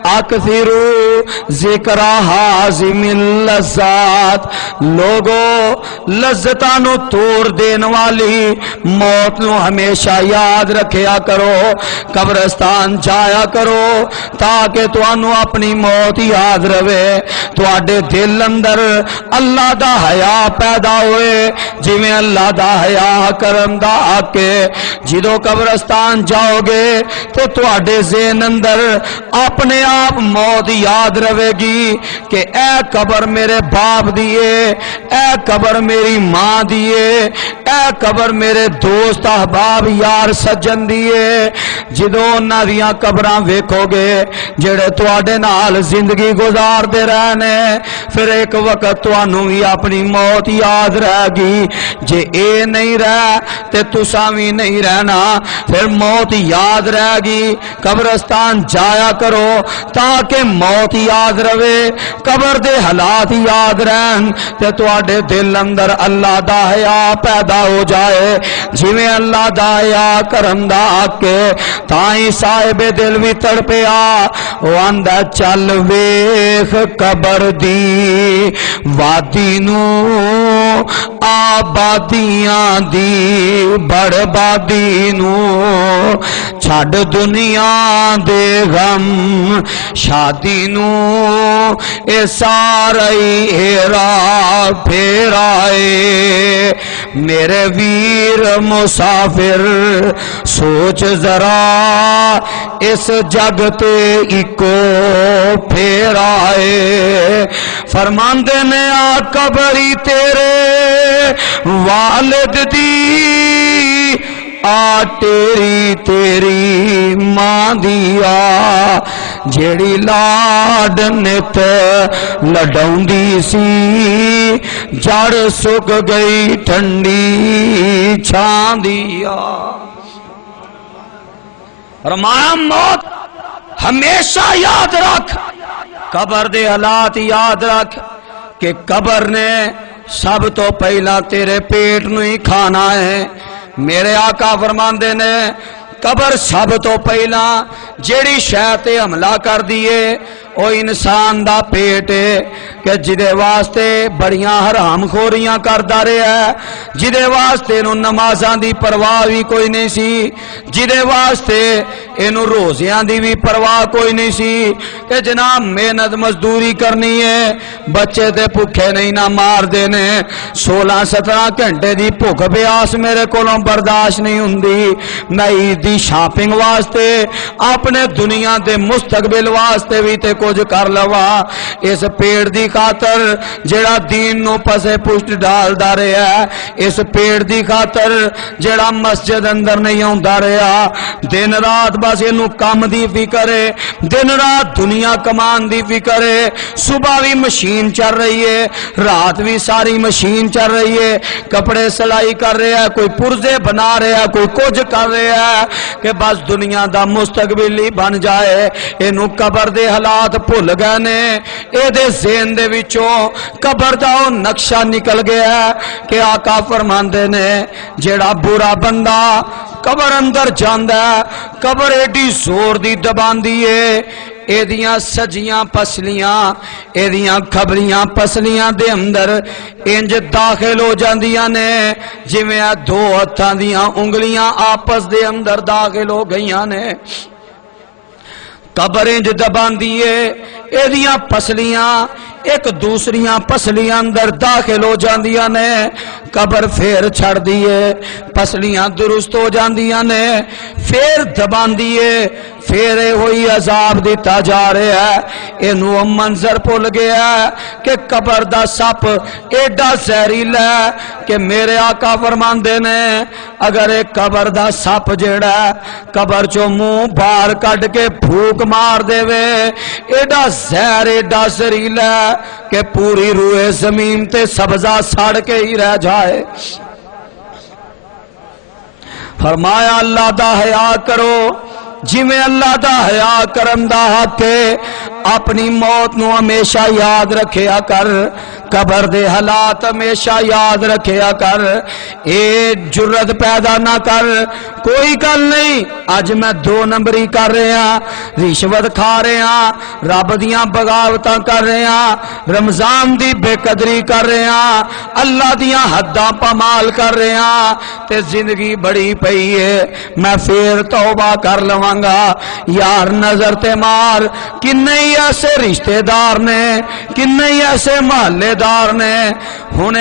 اکثروا ذکر حازم اللذات لوگو لذتاں نو توڑ دین والی موت نو ہمیشہ یاد رکھیا کرو قبرستان جایا کرو تاکہ تانوں اپنی موت یاد رہے تواڈے دل اندر اللہ دا حیا پیدا ہوئے جویں اللہ دا حیا کرن دا حق ہے جدو قبرستان جاؤ گے تو تواڈے ذہن اندر اپنے آپ موت یاد رہے گی کہ اے قبر میرے باپ دیے، اے قبر میری ماں دیے، اے قبر میرے دوست احباب یار سجن دیے۔ جدو انہاں دیاں قبراں ویکھو گے جڑے تواڈے نال زندگی گزار دے رہنے، پھر ایک وقت تانوں بھی اپنی موت یاد رہے گی۔ جے اے نہیں رہ تے تساں وی نہیں رہنا، پھر موت یاد رہے گی۔ قبرستان جایا کرو تاکہ موت یاد رہے، قبر دے حالات یاد رہن تے تواڈے دل اندر اللہ دا حیا پیدا ہو جائے۔ جویں اللہ دا حیا کرن دا کے تائیں صاحب دل بھی تڑپیا، او آندا چل ویکھ قبر دی وادی نو آبادیاں دی بربادی نو، چھڈ دنیا دے غم شادی نو، اے سارا ہیرا پھیرائے میرے ویر مسافر سوچ ذرا اس جگ تے اکو پھیرائے۔ فرماندے نے آ قبری تیرے والد دی، آ تیری تیری ماں دیا، جیڑی لاڈ نت لڈاؤندی سی، جڑ سک گئی ٹھنڈی چھاں دیا۔ فرمایا موت ہمیشہ یاد رکھ، قبر دے حالات یاد رکھ کہ قبر نے سب تو پہلا تیرے پیٹ نو ہی کھانا ہے۔ میرے آقا فرماندے نے قبر سب تو پہلا جیڑی شے تے حملہ کر دیے او انسان دا پیٹ ہے کہ جدے واسطے بڑیاں حرام خوریاں کردا رہیا ہے، جدے واسطے نو نمازاں دی پرواہ بھی کوئی نہیں سی، جدے واسطے اینو روزیاں دی بھی پرواہ کوئی نہیں سی کہ جناب محنت مزدوری کرنی ہے، بچے تے بھوکے نہیں نہ مار دینے، 16-17 گھنٹے دی بھوک پیاس میرے کولوں برداشت نہیں ہوندی، میں عید دی شاپنگ واسطے اپنے دنیا دے مستقبل واسطے بھی تے کچھ کر لوا، اس پیڑ دی خاطر جڑا دین نو پسے پشت ڈال دا رہا ہے، اس پیڑ دی خاطر جڑا مسجد اندر نہیں ہوندا رہا، دن رات بس اینو کام دی فکر ہے، دن رات دنیا کمان دی فکر ہے، صبح بھی مشین چل رہی ہے، رات بھی ساری مشین چل رہی ہے، کپڑے سلائی کر رہا ہے، کوئی پرزے بنا رہا ہے، کوئی کچھ کر رہا ہے کہ بس دنیا دا مستقبل ہی بن جائے۔ اینو قبر دے حالات بھول گئے نے، اے دے ذہن دے وچوں قبر دا او نقشہ نکل گیا ہے کہ آقا فرماندے نے جیڑا برا بندہ قبر اندر جاندا ہے، قبر ایڈی زور دی دباندی ہے، ایدیاں سجیاں پسلیاں ایدیاں کھبریاں پسلیاں دے اندر انج داخل ہو جاندیاں نے جویں دو ہتھاں دیاں انگلیاں آپس دے اندر داخل ہو گئیاں نے۔ قبر انج دباندی ہے، ایدیاں پسلیاں ایک دوسریاں پسلیاں اندر داخل ہو جاندیاں نے، قبر پھر چھڑ دیے، پسلیاں درست ہو جاندیاں نے، پھر دباندیے، پھر ہوئی عذاب دیتا جا رہا ہے۔ اینو منظر بھول گیا ہے کہ قبر دا سپ ایڈا زہریلا ہے کہ میرے آقا فرماندے نے اگر ایک قبر دا سپ جیڑا ہے قبر چو منہ باہر کڈ کے پھوک مار دے وے، ایڈا زہر ایڈا زہریلا ہے کہ پوری روئے زمین تے سبزہ سڑ کے ہی رہ جائے۔ فرمایا اللہ دا حیا کرو، جویں اللہ دا حیا کرن دا حق ہے، اپنی موت نو ہمیشہ یاد رکھیا کر، قبر دے حالات ہمیشہ یاد رکھیا کر، اے جرت پیدا نہ کر۔ کوئی گل نہیں اج میں 2 نمبری کر رہا، رشوت کھا رہا، رب دیاں بغاوتاں کر رہا، رمضان دی بے قدری کر رہا، اللہ دیاں حداں پامال کر رہا، تے زندگی بڑی پئی ہے، میں پھر توبہ کر لواں گا۔ یار نظر تے مار، کنے ایسے رشتہ دار نے، کنے ایسے محلے روزگار نے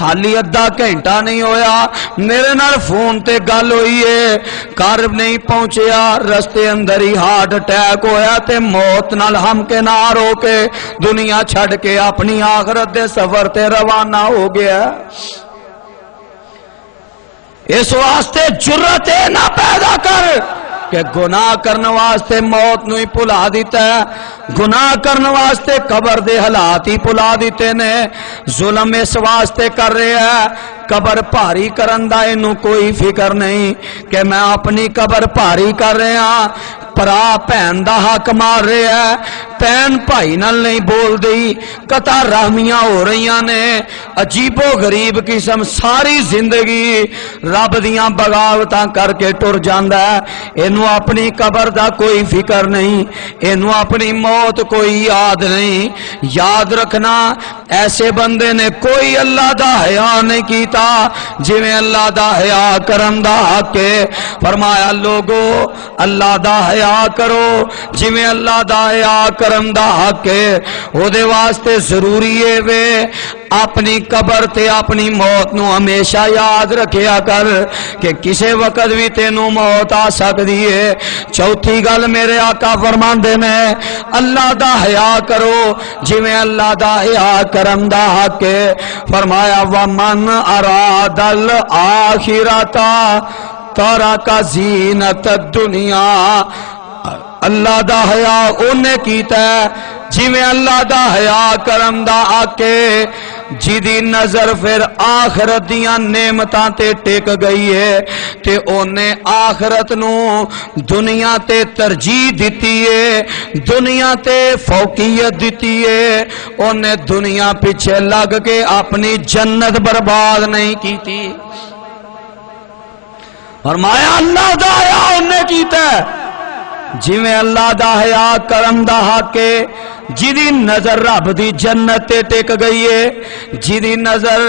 ਹਾਲੀ ਅੱਧਾ ਘੰਟਾ ਨਹੀਂ ਹੋਇਆ ਮੇਰੇ ਨਾਲ ਫੋਨ ਤੇ ਗੱਲ ਹੋਈ ਏ ਘਰ ਨਹੀਂ ਪਹੁੰਚਿਆ ਰਸਤੇ ਅੰਦਰ ਹੀ ਹਾਰਟ ਅਟੈਕ ਹੋਇਆ ਤੇ ਮੌਤ ਨਾਲ ਹਮਕਿਨਾਰ ਹੋ ਕੇ ਦੁਨੀਆ ਛੱਡ ਕੇ ਆਪਣੀ ਆਖਰਤ ਦੇ ਸਫ਼ਰ ਤੇ ਰਵਾਨਾ ਹੋ ਗਿਆ ਇਸ ਵਾਸਤੇ ਜੁਰਤ ਨਾ ਪੈਦਾ ਕਰ کہ گناہ کرنے واسطے موت نو ہی بھلا دیتا ہے گناہ کرنے واسطے قبر دے حالات ہی بھلا دیتے نے ظلم اس واسطے کر رہے ہیں قبر بھاری کرن دا اینو کوئی فکر نہیں کہ میں اپنی قبر بھاری کر رہے ہاں پرا بہن دا حق مار رہے ہیں بہن بھائی نال نہیں بول دی قطع رحمیاں ہو رہی نے عجیب و غریب قسم ساری زندگی رب دیاں بغاوتاں کر کے ٹر جاندا ہے اینو اپنی قبر دا کوئی فکر نہیں اینو اپنی موت کوئی یاد نہیں یاد رکھنا ایسے بندے نے کوئی اللہ دا حیا نہیں کیتا جویں اللہ دا حیا کرن دا حق ہے فرمایا لوگو اللہ دا حیا کرو جویں اللہ دا حیا کرن دا حق ہے او دے واسطے ضروری ہے وے اپنی قبر تے اپنی موت نو ہمیشہ یاد رکھیا کر کہ کسے وقت بھی تینوں موت آ سکتی ہے چوتھی گل میرے آقا فرماندے نے اللہ دا حیا کرو جویں اللہ دا حیا کرن دا حق ہے فرمایا ومن اراد الآخرۃ ترک زینت الدنیا اللہ دا حیا اونے کیتا ہے جویں اللہ دا حیا کرن دا آکے جیدی نظر پھر آخرت دیاں نعمتاں تے ٹک گئی ہے تے اونے آخرت نو دنیا تے ترجیح دیتی ہے دنیا تے فوقیت دیتی ہے اونے دنیا پیچھے لگ کے اپنی جنت برباد نہیں کیتی فرمایا اللہ دا حیا اونے کیتا ہے جویں اللہ دا حیا کرن دا حق ہے جیدی نظر رب دی جنت تے ٹک گئی ہے جیدی نظر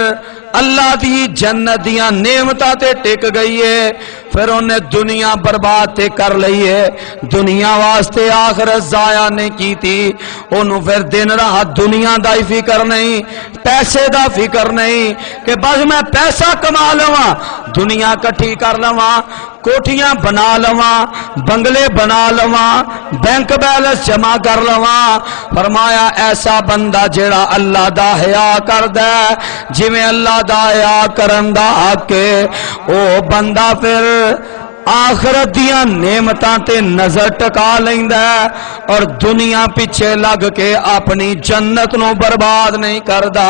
اللہ دی جنت دیاں نعمتاں تے ٹک گئی ہے پھر انہیں دنیا برباد تے کر لئی ہے دنیا واسطے آخرت ضائع نہیں کی تھی انہوں پھر دن رات دنیا دا ہی فکر نہیں پیسے دا فکر نہیں کہ بس میں پیسہ کما لواں دنیا کٹھی کر لواں کوٹھیاں بنا لواں بنگلے بنا لواں بینک بیلنس جمع کر لواں فرمایا ایسا بندہ جیڑا اللہ دا حیا کردا ہے جویں اللہ دا حیا کرن دا حق ہے او بندہ پھر آخرت دیاں نعمتاں تے نظر ٹکا لیندا ہے اور دنیا پیچھے لگ کے اپنی جنت نو برباد نہیں کردا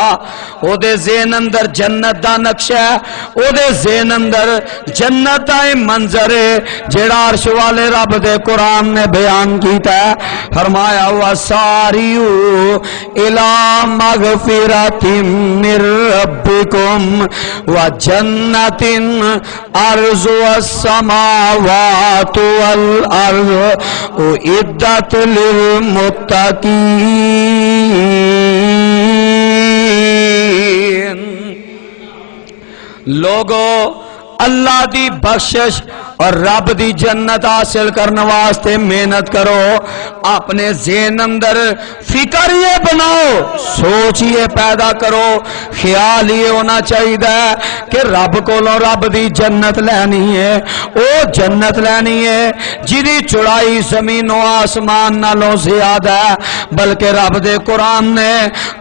او دے ذہن اندر جنت دا نقشہ ہے او دے ذہن اندر جنت دا منظر ہے جیڑا عرش والے رب دے قرآن نے بیان کیتا ہے فرمایا وساریو الی مغفرۃ من ربکم وجنۃ عرضها السماوات والارض اعدت للمتقین لوگو اللہ دی بخشش اور رب دی جنت حاصل کرنے واسطے محنت کرو اپنے ذہن اندر فکر یہ بناؤ سوچ یہ پیدا کرو خیال یہ ہونا چاہیے کہ رب کو رب دی جنت لینی ہے او جنت لینی ہے جدی چڑائی زمین و آسمان نالوں زیادہ ہے بلکہ رب دے قرآن نے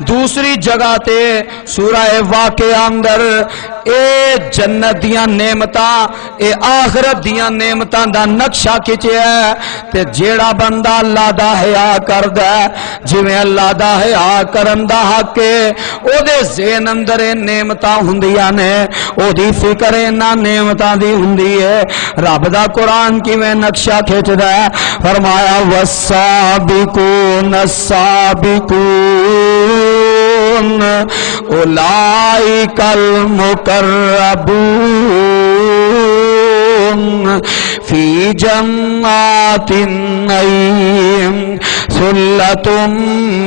دوسری جگہ تے سورہ واقعہ اندر اے جنت دیاں نعمتاں اے آخرت دیاں نعمتاں دا نقشہ کھچیا ہے تے جیڑا بندہ اللہ دا حیا کردا ہے جویں اللہ دا حیا کرن دا حق ہے او دے ذہن اندر نعمتاں ہوندیاں نے او دی فکر انہاں نعمتاں دی ہوندی ہے رب دا قرآن کیویں نقشہ کھچدا ہے فرمایا والسابقون السابقون اولئک المقربون فی جنات النعیم ثلۃ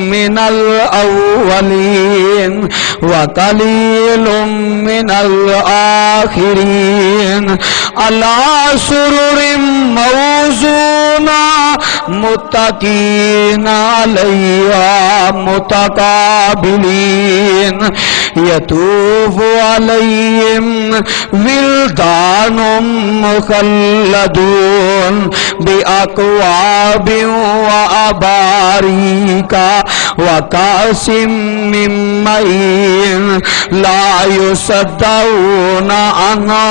من الاولین وقلیل من الآخرین علی سرر موضونہ متکئین علیہا متقابلین یطوف علیہم ولدان مخلدون بأکواب وأباریک وکأس من معین لا یصدعون عنہا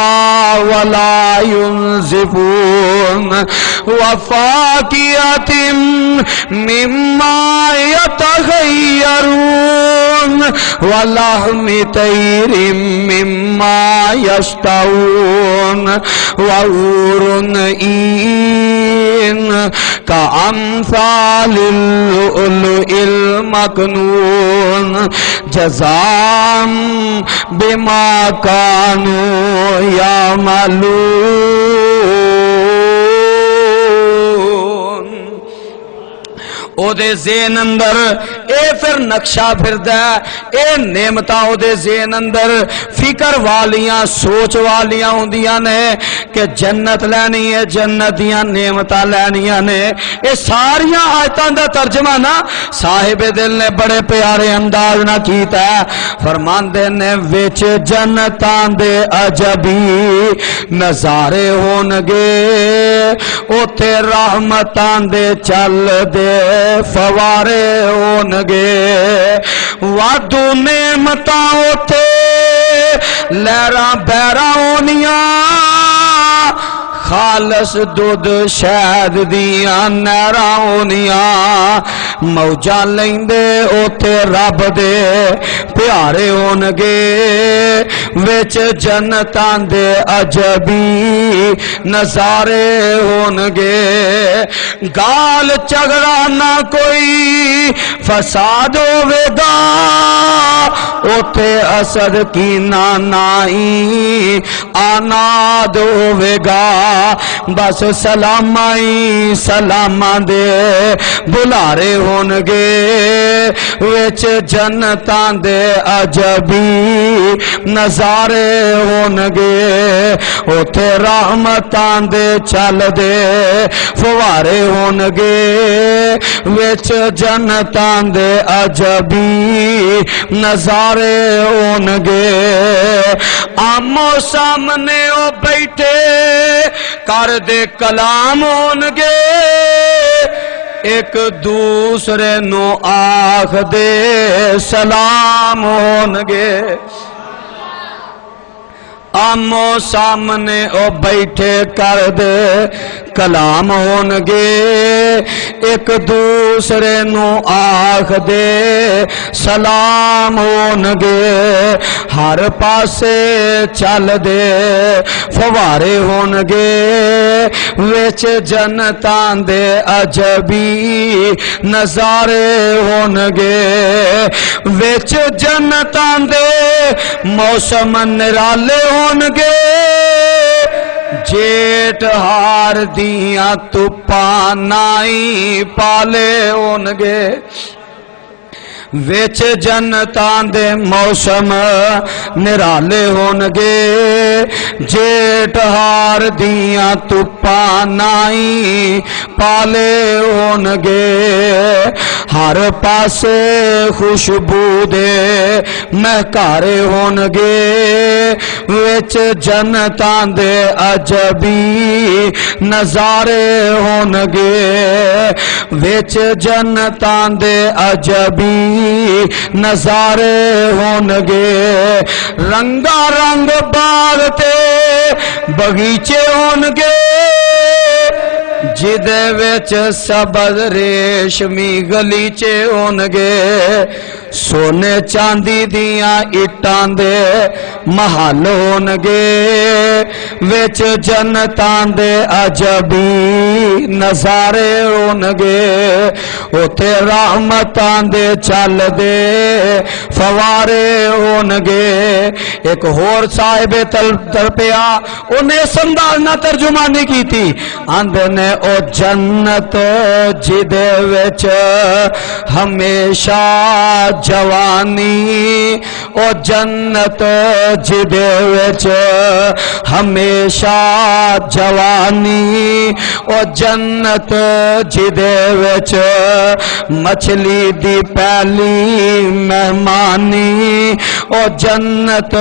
ولا ينزفون وفاکہۃ مما يتخیرون ولحم طیر مما یشتہون وحور عین کأمثال اللؤلؤ المكنون جزاء بما كانوا يعملون۔ او دے ذہن اندر اے پھر نقشہ پھردا ہے، اے نعمتاں او دے ذہن اندر فکر والیاں سوچ والیاں ہوندیاں نے کہ جنت لینی ہے، جنت دیاں نعمتاں لینیاں نے۔ اے ساریاں آیتاں دا ترجمہ نا صاحب دل نے بڑے پیارے انداز نہ کیتا ہے، فرماندے نے وچ جنتاں دے عجبی نظارے ہون گے، اوتھے رحمتاں دے چل دے فوارے ہونگے، وعدو نعمتاں اوتھے لہراں بہراں ہونیاں، خالص دودھ شہد دیاں نہراں ہونیاں، موجاں لیندے اوتھے رب دے پیارے ہونگے، وچ جنتاں دے عجبی نظارے ہونگے، گال چگڑا نہ کوئی فساد ہوے گا، اوتھے اسد کینہ نائی آناد ہوے گا، بس سلامائی سلاماں دے بلارے ہونگے، وچ جنتاں دے عجبی نظارے ہونگے، اوتھے رحمتاں دے چل دے فوارے ہونگے، وچ جنتاں دے عجبی نظارے ہونگے، آمو سامنے او بیٹھے کر دے کلام ہونگے، ایک دوسرے نو آخ دے سلام ہونگے، آمو سامنے او بیٹھے کر دے کلام ہونگے، ایک دوسرے نو آخ دے سلام ہونگے، ہر پاسے چل دے فوارے ہونگے، وچ جنتاں دے عجبی نظارے ہونگے، وچ جنتاں دے موسم نرالے ہونگے، جیٹ ہار دیاں تپاں نائی پالے ہونگے، وچ جنتاں دے موسم نرالے ہونگے، جیٹ ہار دیاں تپاں نائی پالے ہونگے، ہر پاسے خوشبو دے مہکارے ہونگے، وچ جنتاں دے عجبی نظارے ہونگے، وچ جنتاں دے عجبی نظارے ہونگے، رنگا رنگ باغ تے بغیچے ہونگے، جدے وچ سبز ریشمی گلیچے ہونگے، سونے چاندی دیاں اٹاں دے محل ہونگے، وچ جنتاں دے عجبی نظارے ہونگے، اوتھے رحمتاں دے چل دے فوارے ہونگے۔ ایک ہور صاحب تلپیا انہیں اس انداز نہ ترجمانی کی تھی، آندے نے او جنت جدے وچ ہمیشہ جوانی او جنت جدے وچ ہمیشہ جوانی او جنت جدے وچ مچھلی دی پہلی مہمانی او جنت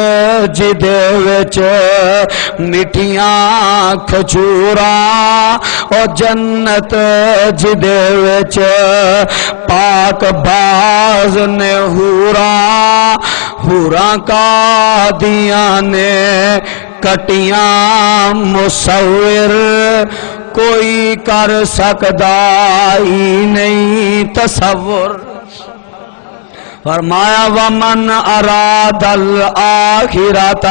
جدے وچ مٹھیاں کھجوراں او جنت جدے وچ پاک باز نے حوراں کا دیاں نے کٹیاں مصور کوئی کر سکدا ہی نہیں تصور فرمایا ومن اراد الآخرۃ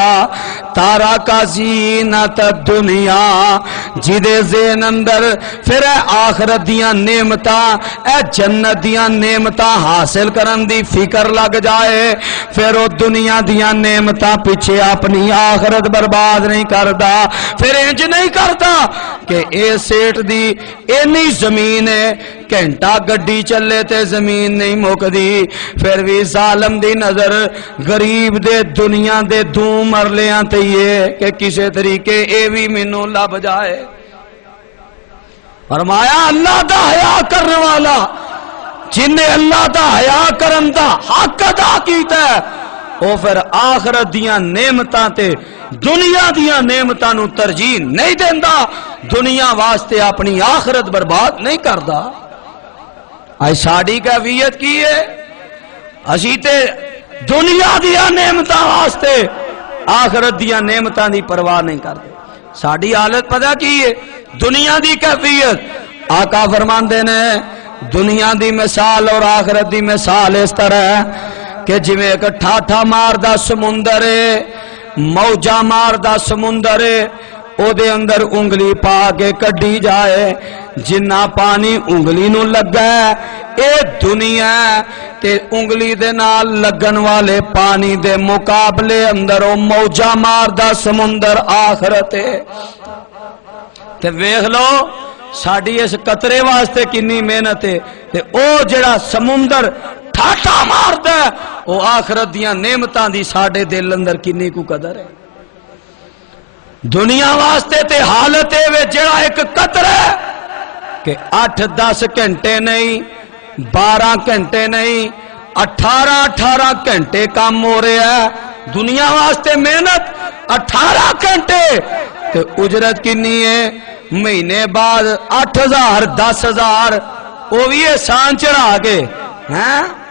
تارا کا زینت دنیا جدے ذہن اندر پھر آخرت دیاں نعمتاں اے جنت دیاں نعمتاں حاصل کرن دی فکر لگ جائے پھر وہ دنیا دیاں نعمتاں پیچھے اپنی آخرت برباد نہیں کردا پھر انج نہیں کرتا کہ اے سیٹ دی اینی زمین ہے گھنٹہ گڈی چلے تے زمین نہیں مکدی پھر بھی ظالم دی نظر غریب دے دنیا دے دوں مرلیاں تے یہ کہ کسے طریقے اے بھی مینوں لب جائے فرمایا اللہ دا حیا کرنے والا جن نے اللہ دا حیا کرن دا حق ادا کیتا ہے او پھر آخرت دیاں نعمتاں تے دنیا دیاں نعمتاں نو ترجیح نہیں دیندا دنیا واسطے اپنی آخرت برباد نہیں کردا آج ساڑی کیفیت کی ہے اسی تے دنیا دیا نعمتاں واسطے آخرت دیا نعمتاں دی پرواہ نہیں کرتے ساڑی حالت پتہ کی ہے دنیا دی کیفیت آقا فرماندے نے دنیا دی مثال اور آخرت دی مثال اس طرح ہے کہ جویں ایک ٹھاٹھا ماردا سمندر ہے موجہ ماردا سمندر ہے او دے اندر انگلی پا کے کڈی جائے جنہ پانی انگلی نو لگا ہے اے دنیا تے انگلی دے نال لگن والے پانی دے مقابلے اندر او موجہ ماردا سمندر آخرت ہے تے ویکھ لو ساڈی اس قطرے واسطے کنی محنت ہے تے او جڑا سمندر ٹھاٹا ماردا ہے او آخرت دیاں نعمتاں دی ساڈے دل اندر کنی کو قدر ہے دنیا واسطے تے حالت ہے جڑا ایک قطرہ ہے کہ 8-10 گھنٹے نہیں 12 گھنٹے نہیں 18 گھنٹے کام ہو رہا ہے دنیا واسطے محنت 18 گھنٹے تے اجرت کنی ہے مہینے بعد 8,000 10,000 وہ بھی احسان چڑھا کے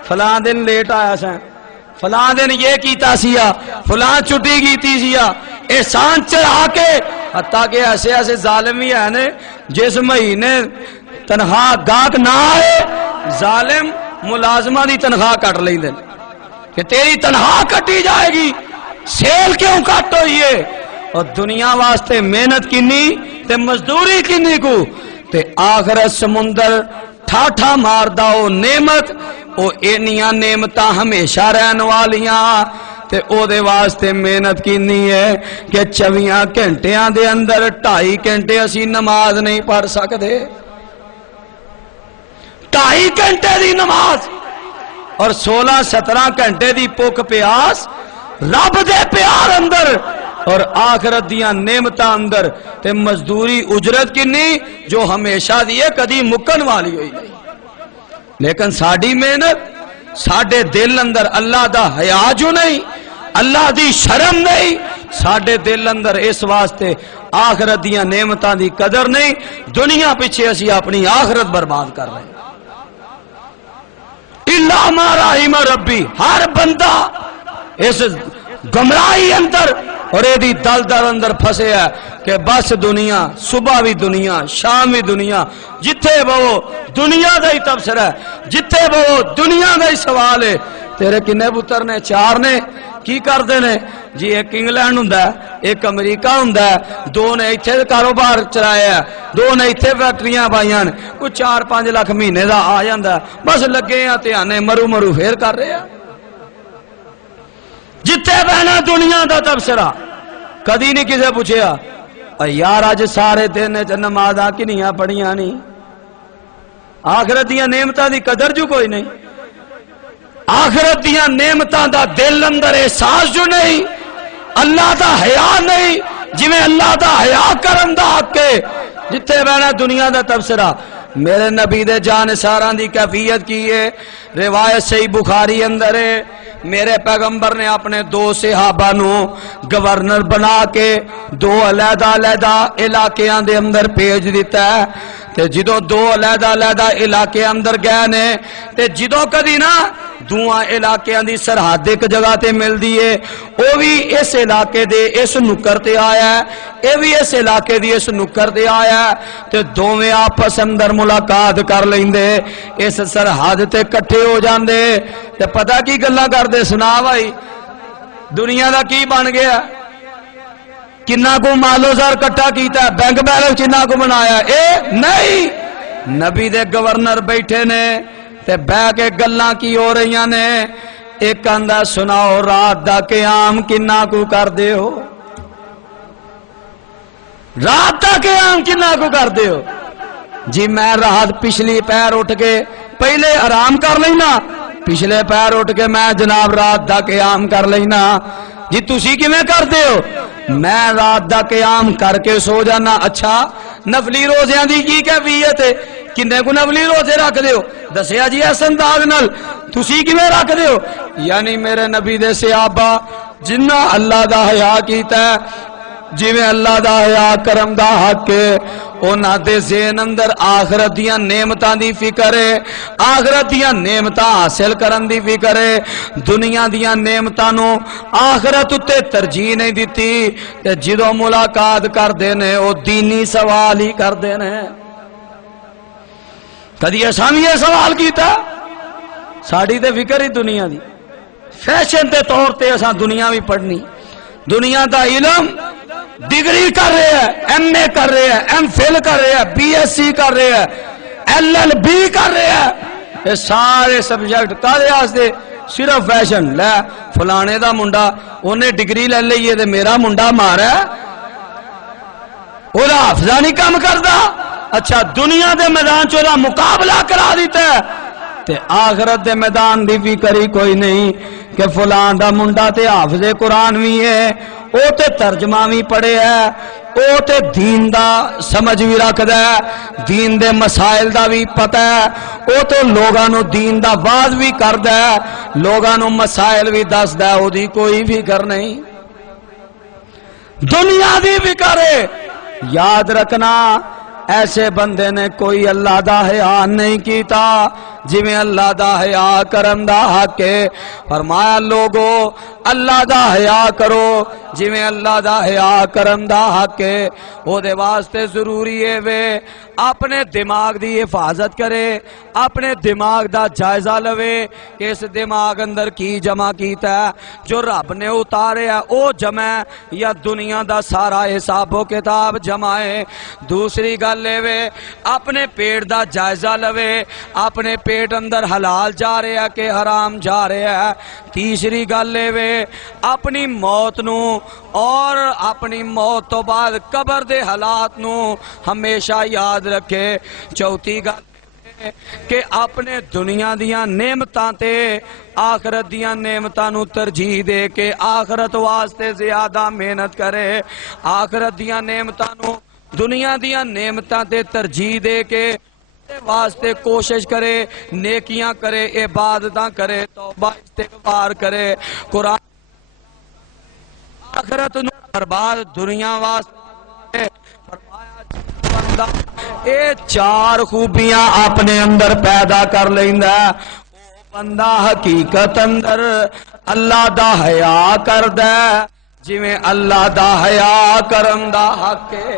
فلاں دن لیٹ آیا سا فلاں دن یہ کیتا سیا فلاں چھٹی کیتی سیا احسان چڑھا کے حتیٰ کہ ایسے ایسے ظالم ہی ہیں جس مہینے تنخواہ گاہک نہ آئے ظالم ملازمہ دی تنخواہ کٹ لیں دن کہ تیری تنخواہ کٹی جائے گی سیل کیوں کٹ ہوئی ہے اور دنیا واسطے محنت کنی تے مزدوری کنی کو تے آخرت سمندر ٹھاٹھا ماردا او نعمت او اینیاں نعمتاں ہمیشہ رہن والیاں تے او دے واسطے محنت کینی ہے کہ 24 گھنٹیاں دے اندر 2.5 گھنٹے اسی نماز نہیں پڑھ سکتے 2.5 گھنٹے دی نماز اور 16-17 گھنٹے دی پوک پیاس رب دے پیار اندر اور آخرت دیاں نعمتاں اندر تے مزدوری اجرت کنی جو ہمیشہ دیئے کدی مکن والی ہوئی نہیں لیکن ساڑی محنت ساڑے دل اندر اللہ دا حیا جو نہیں اللہ دی شرم نہیں ساڑے دل اندر اس واسطے آخرت دیاں نعمتاں دی قدر نہیں دنیا پیچھے اسی اپنی آخرت برباد کر رہے ہیں اللہ ما رحم ربی ہر بندہ اس گمراہی اندر اور ایدی دل دل اندر پھسے ہے کہ بس دنیا صبح بھی دنیا شام بھی دنیا جتھے وہ دنیا دا ہی تبصرہ ہے جتھے وہ دنیا دا ہی سوال ہے تیرے کنے پتر نے 4 نے کی کر دینے جی ایک انگلینڈ ہوندا ہے ایک امریکہ ہوندا ہے 2 نے ایتھے کاروبار چلایا ہے 2 نے ایتھے فیکٹریاں پائیاں کوئی 4-5 لاکھ مہینے دا آ جاندا ہے بس لگے ہیں تے آنے مرو پھر کر رہے ہیں جتھے بہنا دنیا دا تبصرہ کدی نہیں کسے پوچھیا یار آج سارے دن نمازاں کنیاں پڑھیاں نہیں آخرت دیاں نعمتاں دی قدر جو کوئی نہیں آخرت دیاں نعمتاں دا دل اندر احساس جو نہیں، اللہ دا حیا نہیں، جویں اللہ دا حیا کرن دا حق ہے، جتھے بہنا دنیا دا تبصرہ میرے نبی دے جان ساراں دی کیفیت کی ہے، روایت صحیح بخاری اندر ہے، میرے پیغمبر نے اپنے دو صحابہ نو گورنر بنا کے دو علیحدہ علیحدہ علاقیاں دے اندر بھیج دیتا ہے، تے جدو دو علیحدہ علیحدہ علاقے اندر گئے نے تے جدو کدی نا دوواں علاقیاں دی سرحد ایک جگہ تے مل دیئے، او بھی اس علاقے دے اس نکر تے آیا ہے، اے بھی اس علاقے دی اس نکر تے آیا ہے، تے دوویں آپس اندر ملاقات کر لیندے، اس سرحد تے کٹھے ہو جاندے، تے پتہ کی گلاں کردے سنا بھائی دنیا دا کی بن گیا، کنا کو مالو زار کٹھا کیتا ہے، بینک بیلنس کنا کو بنایا، اے نہیں نبی دے گورنر بیٹھے نے تے بہ کے گلاں کی ہو رہی نے، ایک آندا سناؤ رات دا قیام کنا کو کر دے ہو، رات دا قیام کنا کو کر دے ہو، جی میں رات پچھلی پیر اٹھ کے پہلے آرام کر لینا، پچھلے پیر اٹھ کے میں جناب رات دا قیام کر لینا، جی تسی کیویں کر دے ہو، میں رات دا قیام کر کے سو جانا، اچھا نفلی روزیاں دی کی کیفیت ہے، کنے کو نفلی روزے رکھ دے ہو، دسیا جی اس انداز نال تسی کیویں رکھ دے ہو، یعنی میرے نبی دے صحابہ جنہ اللہ دا حیا کیتا ہے، جویں اللہ دا حیا کرم دا حق ہے، انہاں دے ذہن اندر آخرت دیاں نعمتاں دی فکر ہے، آخرت دیاں نعمتاں حاصل کرن دی فکر ہے، دنیا دیاں نعمتاں نو آخرت تے ترجیح نہیں دیتی، تے جدوں ملاقات کر دینے او دینی سوال ہی کر دینے۔ کدی اساں یہ سوال کیتا ساڑی تے فکر ہی دنیا دی، فیشن تے طور تے اساں دنیا بھی پڑھنی، دنیا دا علم ڈگری کر رہے ہیں، ایم اے کر رہے ہیں، ایم فل کر رہے ہیں، بی ایس سی کر رہے ہیں، ایل ایل بی کر رہے ہیں، یہ سارے سبجیکٹ کالے آستے صرف فیشن، لے فلانے دا منڈا انہیں ڈگری لے لئیے دے میرا منڈا مارا ہے، اوہ حافظہ نہیں کام کردہ، اچھا دنیا دے میدان چولا مقابلہ کرا دیتا ہے، تے آخرت دے میدان دی فکر ہی کوئی نہیں کہ فلان دا منڈا تے حافظ قرآن بھی ہے، او تے ترجمہ بھی پڑھے ہے، او تے دین دا سمجھ بھی رکھ دے، دین دے مسائل دا بھی پتہ ہے، او تے لوگانو دین دا واز بھی کر دے، لوگانو مسائل بھی دس دے، او دی کوئی فکر نہیں، دنیا دی فکر ہے۔ یاد رکھنا ایسے بندے نے کوئی اللہ دا حیا نہیں کیتا جویں اللہ دا حیا کرن دا حق ہے، فرمایا لوگو اللہ دا حیا کرو جویں اللہ دا حیا کرن دا حق ہے، او دے واسطے ضروری ہے وے اپنے دماغ دی حفاظت کرے، اپنے دماغ دا جائزہ لوے کہ اس دماغ اندر کی جمع کیتا ہے، جو رب نے اتارے ہے او جمع یا دنیا دا سارا حساب و کتاب جمع ہے۔ دوسری گل لے وے اپنے پیٹ دا جائزہ لوے، اپنے پیٹ اندر حلال جا رہے ہیں کہ حرام جا رہے ہیں۔ تیسری گل لے وے اپنی موت نو اور اپنی موت تو بعد قبر دے حالات نو ہمیشہ یاد رکھے۔ چوتھی گل کہ اپنے دنیا دیاں نعمتاں تے آخرت دیاں نعمتاں نو ترجیح دے کے آخرت واسطے زیادہ محنت کرے، آخرت دیاں نعمتاں نو دنیا دیاں نعمتاں تے ترجیح دے کے واسطے کوشش کرے، نیکیاں کرے، عبادتاں کرے، توبہ استغفار کرے، قرآن آخرت نو برباد دنیا واسطے فرمایا بندہ اے چار خوبیاں اپنے اندر پیدا کر لیندا ہے، او بندہ حقیقت اندر اللہ دا حیا کردا ہے جویں اللہ دا حیا کرن دا حق ہے،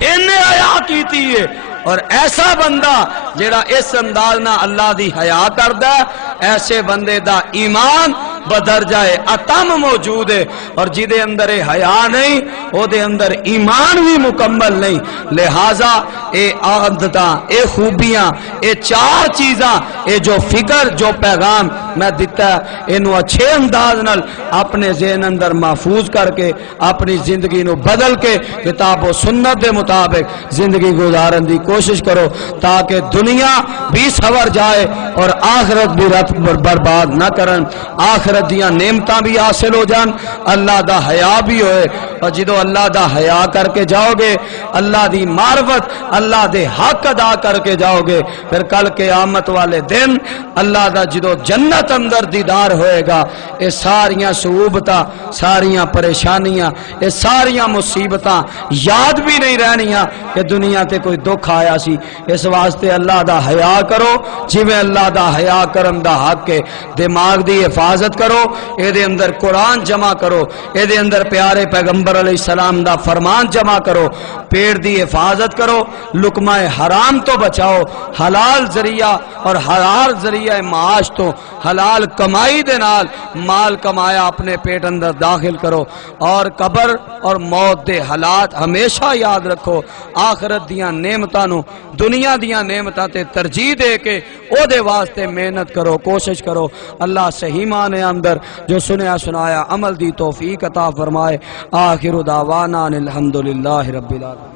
انہیں حیا کیتی ہے۔ اور ایسا بندہ جڑا اس انداز نہ اللہ دی حیا کردا ہے، ایسے بندے دا ایمان بدرجہ اتم موجود ہے، اور جدے اندر حیا نہیں او دے اندر ایمان بھی مکمل نہیں۔ لہذا اے عادتاں، اے خوبیاں، اے چار چیزاں، اے جو فکر جو پیغام میں دیتا ہے اینو اچھے انداز نال اپنے ذہن اندر محفوظ کر کے اپنی زندگی نو بدل کے کتاب و سنت دے مطابق زندگی گزارن دی کوشش کرو، تاکہ دنیا بھی سور جائے اور آخرت بھی رت برباد نہ کرن، آخرت دیاں نعمتاں بھی حاصل ہو جان، اللہ دا حیا بھی ہوئے۔ اور جدو اللہ دا حیا کر کے جاؤ گے، اللہ دی معرفت، اللہ دے حق ادا کر کے جاؤ گے، پھر کل قیامت والے دن اللہ دا جدو جنت اندر دیدار ہوئے گا، یہ ساریاں صعوبتاں، ساریاں پریشانیاں، یہ ساریاں مصیبتاں یاد بھی نہیں رہنیاں کہ دنیا تے کوئی دکھ آیا سی۔ اس واسطے اللہ دا حیا کرو، جویں اللہ دا حیا کرم دا حق ہے۔ دماغ دی حفاظت کرو، اے دے اندر قرآن جمع کرو، اے دے اندر پیارے پیغمبر علیہ السلام دا فرمان جمع کرو، پیٹ دی حفاظت کرو، لقمہ حرام تو بچاؤ، حلال ذریعہ اور حلال ذریعہ معاش تو حلال کمائی دے نال مال کمایا اپنے پیٹ اندر داخل کرو، اور قبر اور موت دے حالات ہمیشہ یاد رکھو۔ آخرت دیاں نعمتاں نو دنیا دیاں نعمتاں تے ترجیح دے کے او دے واسطے محنت کرو، کوشش کرو۔ اللہ صحیح معنی اندر جو سنیا سنایا عمل دی توفیق عطا فرمائے۔ آخر دعوانا الحمدللہ رب العالمین۔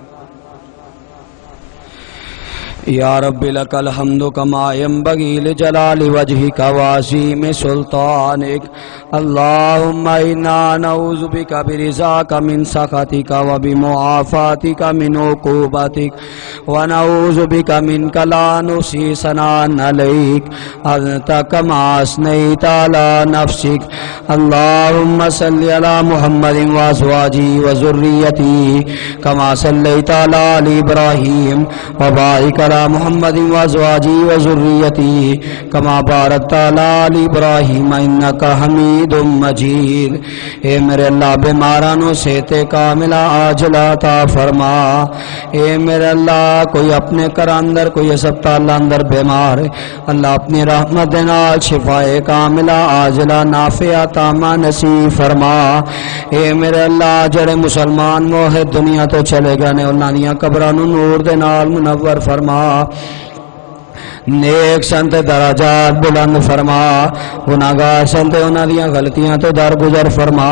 یا رب لک الحمد کما ینبغی لجلال وجہک وعظیم سلطانک، اللہم انا نعوذ بک برضاک من سخطک وبمعافاتک من عقوبتک، ونعوذ بک منک لا نحصی ثناء علیک انت کما اثنیت علی نفسک، اللہم صل علی محمد وازواجہ وذریتہ کما صلیت علی آل ابراہیم وبارک علی محمد وازواجہ وذریتہ کما بارکت علی آل ابراہیم انک حمید مجید۔ اے میرے اللہ بیمارانو صحت کاملہ عاجلہ عطا فرما۔ اے میرے اللہ کوئی اپنے گھر اندر کوئی اسپتال اندر بیمار ہے، اللہ اپنی رحمت دے نال شفاء کاملہ عاجلہ نافعہ تامہ نصیب فرما۔ اے میرے اللہ جڑے مسلمان موحد دنیا تو چلے گئے نے انہاں دیاں قبراں نوں نور دے نال منور فرما، نیک سنت درجات بلند فرما، گناہگار سنت انہاں دیاں غلطیاں تو درگزر فرما۔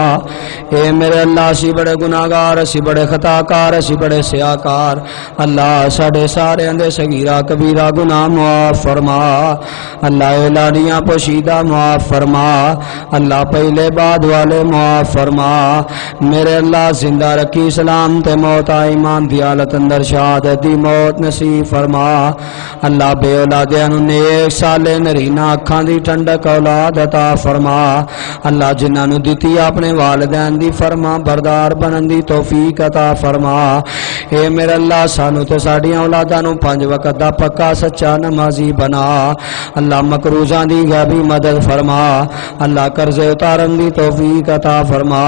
اے میرے اللہ اسی بڑے گناہگار، اسی بڑے خطاکار، اسی بڑے سیاکار، اللہ ساڈے سارے اندے صغیرہ کبیرہ گناہ معاف فرما، اللہ اعلانیہ پوشیدہ معاف فرما، اللہ پہلے بعد والے معاف فرما۔ میرے اللہ زندہ رکھی اسلام تے موت ایمان دی حالت اندر شہادت دی موت نصیب فرما، اللہ بے اولاد دیانو نیک سالے نرینہ اکھاں دی ٹھنڈک اولاد عطا فرما، اللہ جنہاں نو دتی اپنے والدین دی فرما بردار بنن دی توفیق عطا فرما۔ اے میرے اللہ سانو تے ساڈیاں اولاداں نو 5 وقت دا پکا سچا نمازی بنا، اللہ مقروضاں دی غیبی مدد فرما، اللہ قرض اتارن دی توفیق عطا فرما۔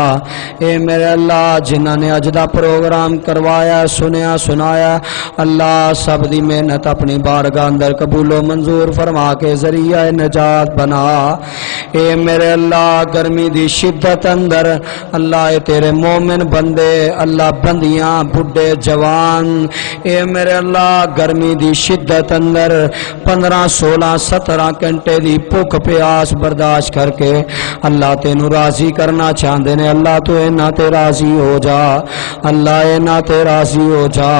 اے میرے اللہ جنہاں نے اج دا پروگرام کروایا سنیا سنایا، اللہ سب دی محنت اپنی بارگاہ اندر قبول و منظور فرما کے ذریعہ نجات بنا۔ اے میرے اللہ گرمی دی شدت اندر اللہ اے تیرے مومن بندے، اللہ بندیاں بڈھے جوان، اے میرے اللہ گرمی دی شدت اندر 15 16 17 گھنٹے دی بھوک پیاس برداشت کر کے اللہ تینو راضی کرنا چاہندے نے، اللہ تو انہاں تے راضی ہو جا، اللہ انہاں تے راضی ہو جا،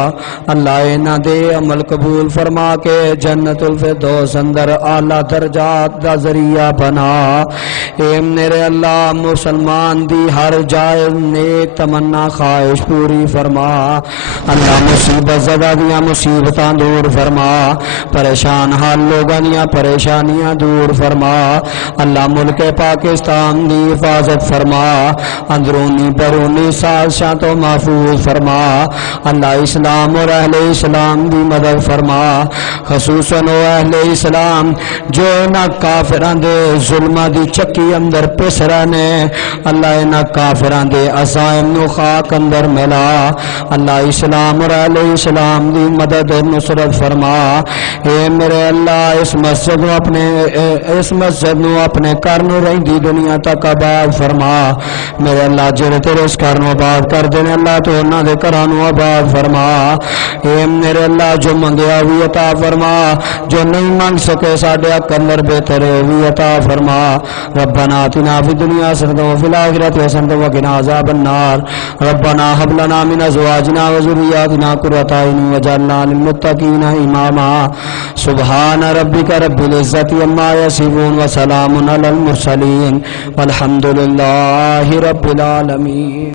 اللہ انہاں دے عمل قبول فرما کے جنت الفردوس اندر اعلیٰ درجات دا ذریعہ بنا۔ اے میرے اللہ مسلمان دی ہر جائے نیک تمنا خواہش پوری فرما، اللہ مصیبت زدہ دیاں مصیبتاں دور فرما، پریشان حال لوگاں دیاں پریشانیاں دور فرما، اللہ ملک پاکستان دی حفاظت فرما، اندرونی بیرونی سازشاں تو محفوظ فرما، اللہ اسلام اور اہل اسلام دی مدد فرما، خصوصاً اہل اسلام جو انہاں کافراں دے ظلماں دی چکی اندر پس رہنے اللہ انہاں کافراں دے عزائم نو خاک اندر ملا اللہ اسلام اور اہل اسلام دی مدد اور نصرت فرما اے میرے اللہ اس مسجد نو اپنے گھر نو رہندی دنیا تک آباد فرما میرے اللہ جڑے تیرے اس گھر نو آباد کر دینے اللہ تو انہاں دے گھراں نو آباد فرما اے میرے اللہ جو منگیا بھی عطا فرما جو نہیں مانگ سکے ساڈے اندر بہتر بھی عطا فرما ربنا آتنا فی الدنیا حسنۃ وفی الآخرۃ حسنۃ وقنا عذاب النار ربنا هب لنا من ازواجنا وذرياتنا قرة اعین واجعلنا للمتقین اماما سبحان ربک رب العزة عما یصفون وسلام علی المرسلین والحمد للہ رب العالمین.